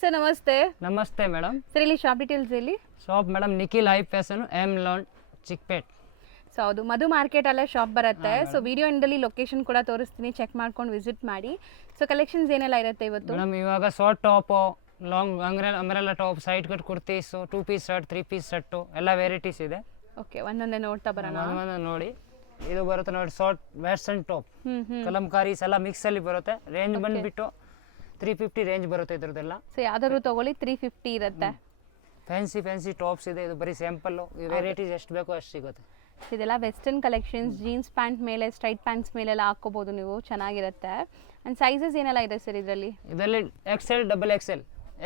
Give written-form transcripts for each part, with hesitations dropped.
Sir ನಮಸ್ತೆ. ನಮಸ್ತೆ madam. Sir ಇಲ್ಲಿ ಶಾಪ್ ಡೀಟೇಲ್ಸ್ ಹೇಳಿ. Shop madam Nikhil high fashion M lawn Chickpet. So ಹೌದು, ಮಧು ಮಾರ್ಕೆಟ್ ಅಲ್ಲೇ ಶಾಪ್ ಬರುತ್ತೆ. ಸೊ ವಿಡಿಯೋ ಎಂಡಲ್ಲಿ ಲೊಕೇಶನ್ ಕೂಡ ತೋರಿಸ್ತೀನಿ, ಚೆಕ್ ಮಾಡ್ಕೊಂಡು ವಿಸಿಟ್ ಮಾಡಿ. ಸೊ ಕಲೆಕ್ಷನ್ಸ್ ಏನೆಲ್ಲ ಇರುತ್ತೆ ಇವತ್ತು? ಮೇಡಮ್ ಇವಾಗ short top, long umbrella top, side cut kurtis, 2 piece shirt, 3 piece shirt ಎಲ್ಲ ವೆರೈಟೀಸ್ ಇದೆ. ಓಕೆ, ಒಂದೊಂದೇ ನೋಡ್ತಾ ಬರೋಣ. ಒಂದೊಂದು ನೋಡಿ. ಇದು ಬರುತ್ತೆ ನೋಡಿ ಶಾರ್ಟ್ ವೆಸ್ಟರ್ನ್ ಟಾಪ್, ಕಲಂಕಾರೀಸ್ ಎಲ್ಲ ಮಿಕ್ಸಲ್ಲಿ ಬರುತ್ತೆ. ರೇಂಜ್ ಬಂದುಬಿಟ್ಟು 350 ರೇಂಜ್ ಬರುತ್ತೆ ಇದ್ರದ್ದೆಲ್ಲ. ಸೊ ಯಾವ್ದಾದ್ರು ತಗೊಳ್ಳಿ 350 ಇರುತ್ತೆ. ಫ್ಯಾನ್ಸಿ ಟಾಪ್ಸ್ ಇದೆ. ಇದು ಬರೀ ಸ್ಯಾಂಪಲ್ಲು. ಈ ವೆರೈಟೀಸ್ ಎಷ್ಟು ಬೇಕೋ ಅಷ್ಟು ಸಿಗುತ್ತೆ. ಇದೆಲ್ಲ ವೆಸ್ಟರ್ನ್ ಕಲೆಕ್ಷನ್ಸ್, ಜೀನ್ಸ್ ಪ್ಯಾಂಟ್ ಮೇಲೆ, ಸ್ಟ್ರೈಟ್ ಪ್ಯಾಂಟ್ಸ್ ಮೇಲೆಲ್ಲ ಹಾಕೋಬಹುದು ನೀವು, ಚೆನ್ನಾಗಿರುತ್ತೆ. ಆ್ಯಂಡ್ ಸೈಜಸ್ ಏನೆಲ್ಲ ಇದೆ ಸರ್ ಇದರಲ್ಲಿ? ಇದರಲ್ಲಿ XL, XXL.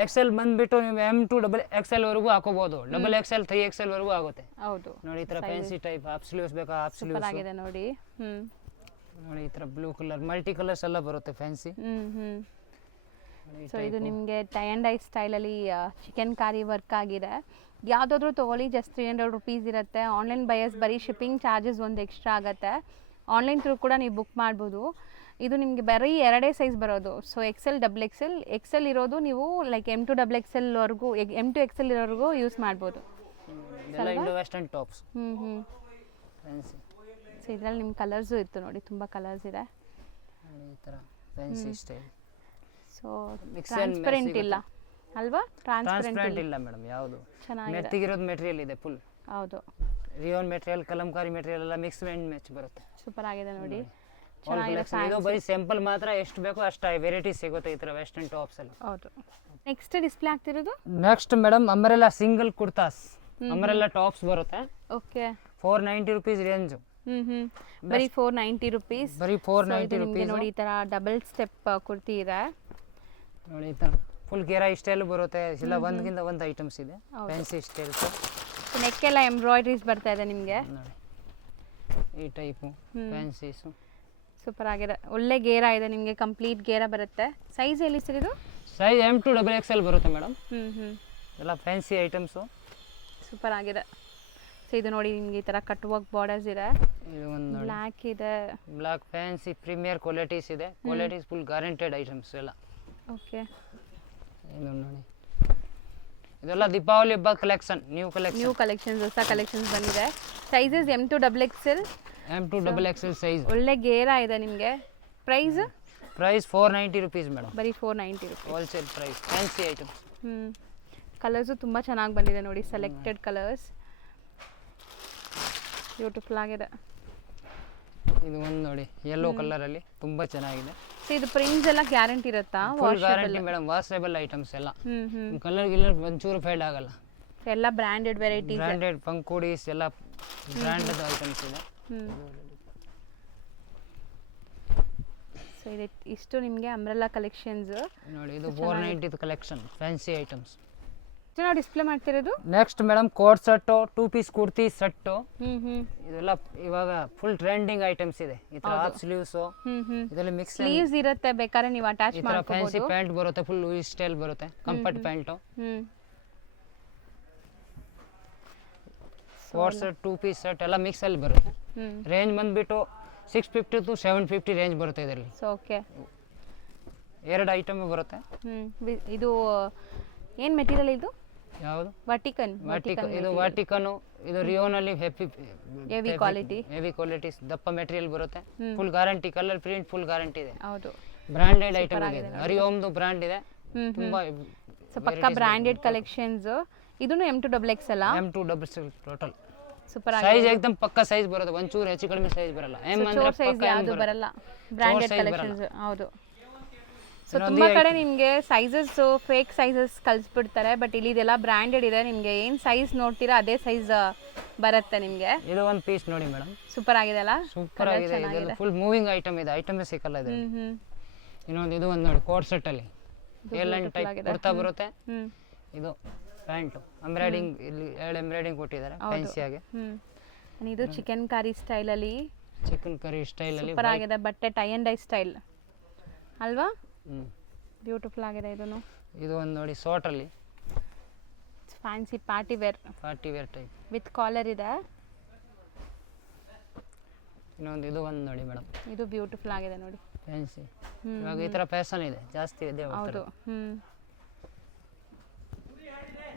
XL ಬಂದ್ಬಿಟ್ಟು ನೀವು M2 ವರೆಗೂ ಹಾಕೋಬಹುದು. XXL 3XL ವರೆಗೂ ಆಗುತ್ತೆ. ಹೌದು ನೋಡಿ ಈ ತರ ಫ್ಯಾನ್ಸಿ ಟೈಪ್ ಹಾಫ್ ಸ್ಲೀವ್ಸ್ ಬೇಕಾ, ಹಾಫ್ ಸ್ಲೀವ್ಸ್ ಆಗಿದೆ ನೋಡಿ. ನೋಡಿ ಈ ತರ ಬ್ಲೂ ಕಲರ್, ಮಲ್ಟಿ ಕಲರ್ಸ್ ಎಲ್ಲ ಬರುತ್ತೆ ಫ್ಯಾನ್ಸಿ. ಸೊ ಇದು ನಿಮಗೆ ಟೈ ಆ್ಯಂಡ್ ಡೈ ಸ್ಟೈಲಲ್ಲಿ ಚಿಕನ್ ಕಾರಿ ವರ್ಕ್ ಆಗಿದೆ. ಯಾವುದಾದ್ರೂ ತೊಗೊಳ್ಳಿ, ಜಸ್ಟ್ 300 ರುಪೀಸ್ ಇರುತ್ತೆ. ಆನ್ಲೈನ್ ಬಯರ್ಸ್ ಬರೀ ಶಿಪ್ಪಿಂಗ್ ಚಾರ್ಜಸ್ ಒಂದು ಎಕ್ಸ್ಟ್ರಾ ಆಗುತ್ತೆ. ಆನ್ಲೈನ್ ಥ್ರೂ ಕೂಡ ನೀವು ಬುಕ್ ಮಾಡ್ಬೋದು. ಇದು ನಿಮಗೆ ಬರೀ 2 ಸೈಜ್ ಬರೋದು. So XL, XXL. XL ಇರೋದು ನೀವು ಲೈಕ್ M2 XXL ವರೆಗೂ, M2 XL ಇರೋವರೆಗೂ ಯೂಸ್ ಮಾಡ್ಬೋದು. Western tops. ಫ್ಯಾನ್ಸಿ. ಸೊ ಇದರಲ್ಲಿ ನಿಮ್ಮ ಕಲರ್ಸು ಇತ್ತು ನೋಡಿ, ತುಂಬ ಕಲರ್ಸ್ ಇದೆ. ಈ ಥರ ಫ್ಯಾನ್ಸಿ ಸ್ಟೈಲ್. ಸೊ ಟ್ರಾನ್ಸ್ಪರೆಂಟ್ ಇಲ್ಲ ಅಲ್ವಾ? ಟ್ರಾನ್ಸ್ಪರೆಂಟ್ ಇಲ್ಲ ಮೇಡಮ್. ಯಾವುದು ಮೆತ್ತಿಗಿರೋದು ಮೆಟೀರಿಯಲ್ ಇದೆ ಫುಲ್. ಹೌದು, ರಿಯೋನ್ ಮೆಟೀರಿಯಲ್, ಕಲಂಕಾರಿ ಮೆಟೀರಿಯಲ್ ಎಲ್ಲ ಮಿಕ್ಸ್ ಆ್ಯಂಡ್ ಮ್ಯಾಚ್ ಬರುತ್ತೆ. ಸೂಪರ್ ಆಗಿದೆ ನೋಡಿ. ಇದು ಬರೀ ಸ್ಯಾಂಪಲ್ ಮಾತ್ರ, ಎಷ್ಟು ಬೇಕೋ ಅಷ್ಟು ವೆರೈಟೀಸ್ ಸಿಗುತ್ತೆ ಈ ಥರ ವೆಸ್ಟರ್ನ್ ಟಾಪ್ಸ್ ಅಲ್ಲಿ. ಹೌದು. ನೆಕ್ಸ್ಟ್ ಡಿಸ್ಪ್ಲೇ ಆಗ್ತಿರೋದು? Next madam umbrella single kurtas, umbrella tops ಬರುತ್ತೆ. Okay, 490 rupees range. ಬರೀ 490 ರುಪೀಸ್. ಬರೀ 490 ರುಪೀಸ್. ನೋಡಿ ಈ ತರ ಡಬಲ್ ಸ್ಟೆಪ್ ಕುರ್ತಿ ಇದೆ ನೋಡಿ. ಈ ತರ ಫುಲ್ ಗೇರಾ ಸ್ಟೈಲ್ ಬರುತ್ತೆ. ಇಲ್ಲ ಒಂದಕ್ಕಿಂತ ಒಂದು ಐಟಮ್ಸ್ ಇದೆ ಫ್ಯಾನ್ಸಿ ಸ್ಟೈಲ್ಸ್. ನೆಕ್ ಎಲ್ಲ ಎಂಬ್ರಾಯ್ಡ್ರೀಸ್ ಬರ್ತಾ ಇದೆ ನಿಮಗೆ ನೋಡಿ, ಈ ಟೈಪು ಫ್ಯಾನ್ಸೀಸು. ಸೂಪರ್ ಆಗಿದೆ, ಒಳ್ಳೆ ಗೇರಾ ಇದೆ ನಿಮಗೆ, ಕಂಪ್ಲೀಟ್ ಗೇರಾ ಬರುತ್ತೆ. ಸೈಜ್ ಎಲ್ಲಿ ಸರ್ ಇದು? ಸೈಜ್ M2 XXL ಬರುತ್ತೆ ಮೇಡಮ್. ಎಲ್ಲ ಫ್ಯಾನ್ಸಿ ಐಟಮ್ಸು. ಸೂಪರ್ ಆಗಿದೆ. ಸೊ ಇದು ನೋಡಿ ನಿಮಗೆ ಈ ತರ ಕಟ್ ವರ್ಕ್ ಬಾರ್ಡರ್ಸ್ ಇದೆ. ಇದು ಒಂದು ಬ್ಲ್ಯಾಕ್ ಇದೆ, ಬ್ಲ್ಯಾಕ್ ಫ್ಯಾನ್ಸಿ ಪ್ರೀಮಿಯರ್ ಕ್ವಾಲಿಟೀಸ್ ಇದೆ. ಕ್ವಾಲಿಟೀಸ್ ಫುಲ್ ಗ್ಯಾರಂಟೆಡ್ ಐಟಮ್ಸ್ ಎಲ್ಲ. ಓಕೆ, ಇದು ನೋಡಿ, ಇದೆಲ್ಲ ದೀಪಾವಳಿ ಹಬ್ಬ ಕಲೆಕ್ಷನ್, ನ್ಯೂ ಕಲೆಕ್ಷನ್ಸ್, ಹೊಸ ಕಲೆಕ್ಷನ್ಸ್ ಬಂದಿದೆ. Sizes M2 XXL. M2 XXL size. ಒಳ್ಳೆ ಗೇರಾ ಇದೆ ನಿಮಗೆ. Price 490 rupees madam. ಬರೀ 490 rupees wholesale price. Fancy items. Colours ತುಂಬ ಚೆನ್ನಾಗಿ ಬಂದಿದೆ ನೋಡಿ, ಸೆಲೆಕ್ಟೆಡ್ ಕಲರ್ಸ್. ಬ್ಯೂಟಿಫುಲ್ ಆಗಿದೆ. ಇದು ಒಂದು ನೋಡಿ, ಯೆಲ್ಲೋ ಕಲರ್ ಅಲ್ಲಿ ತುಂಬಾ ಚೆನ್ನಾಗಿದೆ. ಸೊ ಇದು ಪ್ರಿಂಟ್ಸ್ ಎಲ್ಲ ಗ್ಯಾರಂಟಿ ಇರುತ್ತಾ? ಗ್ಯಾರಂಟಿ ಮೇಡಮ್, ವಾಷಬಲ್ ಐಟಮ್ಸ್ ಎಲ್ಲ. ಕಲರ್ ಗಿಲ್ಲರ್ ಒಂಚೂರು ಫೇಡ್ ಆಗಲ್ಲ. ಎಲ್ಲ ಬ್ರಾಂಡೆಡ್ ವೆರೈಟೀಸ್, ಬ್ರಾಂಡೆಡ್ ಪಂಕುಡೀಸ್ ಎಲ್ಲ ಬ್ರಾಂಡೆಡ್ ಐಟಮ್ಸ್ ಇದೆ. ಸೊ ಇದು ಇಷ್ಟು ನಿಮಗೆ ಅಂಬ್ರೆಲಾ ಕಲೆಕ್ಷನ್ಸ್ ನೋಡಿ. ಇದು 490 ಕಲೆಕ್ಷನ್ ಫ್ಯಾನ್ಸಿ ಐಟಮ್ಸ್. ನಾವು ಡಿಸ್ಪ್ಲೇ ಮಾಡ್ತಿರೋದು next madam coat set, 2 piece kurti set. ಇದೆಲ್ಲ ಇವಾಗ ಫುಲ್ ಟ್ರೆಂಡಿಂಗ್ ಐಟಮ್ಸ್ ಇದೆ. ಈ ತರ ಹಾಫ್ ಸ್ಲೀವ್ಸ್, ಇದರಲ್ಲಿ ಮಿಕ್ಸ್ ಸ್ಲೀವ್ಸ್ ಇರುತ್ತೆ, ಬೇಕಾದ್ರೆ ನೀವು ಅಟ್ಯಾಚ್ ಮಾಡ್ಕೋಬಹುದು. ಫ್ಯಾನ್ಸಿ ಪ್ಯಾಂಟ್ ಬರುತ್ತೆ, ಫುಲ್ ಲೂಸ್ ಸ್ಟೈಲ್ ಬರುತ್ತೆ, comfort pant. Coat set, 2 piece set ಎಲ್ಲ ಮಿಕ್ಸ್ ಅಲ್ಲಿ ಬರುತ್ತೆ. ರೇಂಜ್ ಬಂದ್ಬಿಟ್ಟು 650 to 750 ರೇಂಜ್ ಬರುತ್ತೆ ಇದರಲ್ಲಿ. ಓಕೆ, 2 ಐಟಮ್ ಬರುತ್ತೆ. ಇದು ಏನು ಮೆಟೀರಿಯಲ್ ಇದು? ಯಾವುದು? ವರ್ಟಿಕನ್. ಇದು ವರ್ಟಿಕನ್. ಇದು ರಿಯೋನ್ ಅಲ್ಲಿ ಹೆವಿ ಕ್ವಾಲಿಟೀಸ್ ದಪ್ಪ ಮೆಟೀರಿಯಲ್ ಬರುತ್ತೆ. Full guarantee, colour print full guarantee ಇದೆ. ಹೌದು, ಬ್ರಾಂಡೆಡ್ ಐಟಮ್ ಇದೆ. ಹರಿಯೋಮ್ದು ಬ್ರಾಂಡ್ ಇದೆ. ತುಂಬಾ ಪಕ್ಕಾ ಬ್ರಾಂಡೆಡ್ ಕಲೆಕ್ಷನ್ಸ್. ಇದನ್ನು M2 XXL. M2 XXL total. Super ಆಗಿದೆ. ಸೈಜ್ ಏಕದಮ್ ಪಕ್ಕಾ ಸೈಜ್ ಬರುತ್ತೆ, ಒಂಚೂರು ಹೆಚ್ಚು ಕಡಿಮೆ ಸೈಜ್ ಬರಲ್ಲ. M ಅಂದ್ರೆ ಪಕ್ಕಾ ಯಾವುದು ಬರಲ್ಲ, ಬ್ರಾಂಡೆಡ್ ಕಲೆಕ್ಷನ್ಸ್. ಹೌದು. ಸೊ ತುಂಬಾ ಕಡೆ ನಿಮಗೆ ಸೈಜಸ್ ಫೇಕ್ ಸೈಜಸ್ ಕಳಿಸ್ಬಿಡ್ತಾರೆ, ಬಟ್ ಇಲ್ಲಿ ಇದೆಲ್ಲ ಬ್ರಾಂಡೆಡ್ ಇದೆ. ನಿಮಗೆ ಏನು ಸೈಜ್ ನೋಡ್ತೀರಾ ಅದೇ ಸೈಜ್ ಬರುತ್ತೆ ನಿಮಗೆ. ಇದು ಒಂದು ಪೀಸ್ ನೋಡಿ ಮೇಡಮ್, ಸೂಪರ್ ಆಗಿದೆ ಅಲ್ಲ? ಸೂಪರ್ ಆಗಿದೆ. ಇದು ಫುಲ್ ಮೂವಿಂಗ್ ಐಟಮ್ ಇದೆ, ಐಟಮೇ ಸಿಕ್ಕಲ್ಲ ಇದು. ಇನ್ನೊಂದು ಇದು ಒಂದು ನೋಡಿ, ಕೋಟ್ ಸೆಟ್ ಅಲ್ಲಿ ಏರ್ಲೈನ್ ಟೈಪ್ ಕುರ್ತಾ ಬರುತ್ತೆ. ಇದು ಪ್ಯಾಂಟ್ ಎಂಬ್ರಾಯ್ಡಿಂಗ್, ಇಲ್ಲಿ 2 ಎಂಬ್ರಾಯ್ಡಿಂಗ್ ಕೊಟ್ಟಿದ್ದಾರೆ ಫ್ಯಾನ್ಸಿ ಆಗಿ. ಇದು ಚಿಕನ್ ಕರಿ ಸ್ಟೈಲ್ ಅಲ್ಲಿ, ಸೂಪರ್ ಆಗಿದೆ. ಬಟ್ಟೆ ಟೈ ಆ್ಯಂಡ್ ಡೈ ಸ್ಟೈಲ್ ಅಲ್ವಾ? ಬ್ಯೂಟಿಫುಲ್ ಆಗಿದೆ. ಇದನ್ನು ಇದು ಒಂದು ನೋಡಿ, ಶಾರ್ಟ್ ಅಲ್ಲಿ fancy party wear type with collar ಇದೆ. ಇನ್ನೊಂದು ಇದು ಒಂದು ನೋಡಿ ಮೇಡಮ್, ಇದು ಬ್ಯೂಟಿಫುಲ್ ಆಗಿದೆ ನೋಡಿ, ಫ್ಯಾನ್ಸಿ. ಇವಾಗ ಈ ತರ ಫ್ಯಾಷನ್ ಇದೆ ಜಾಸ್ತಿ ಇದೆ. ಹೌದು.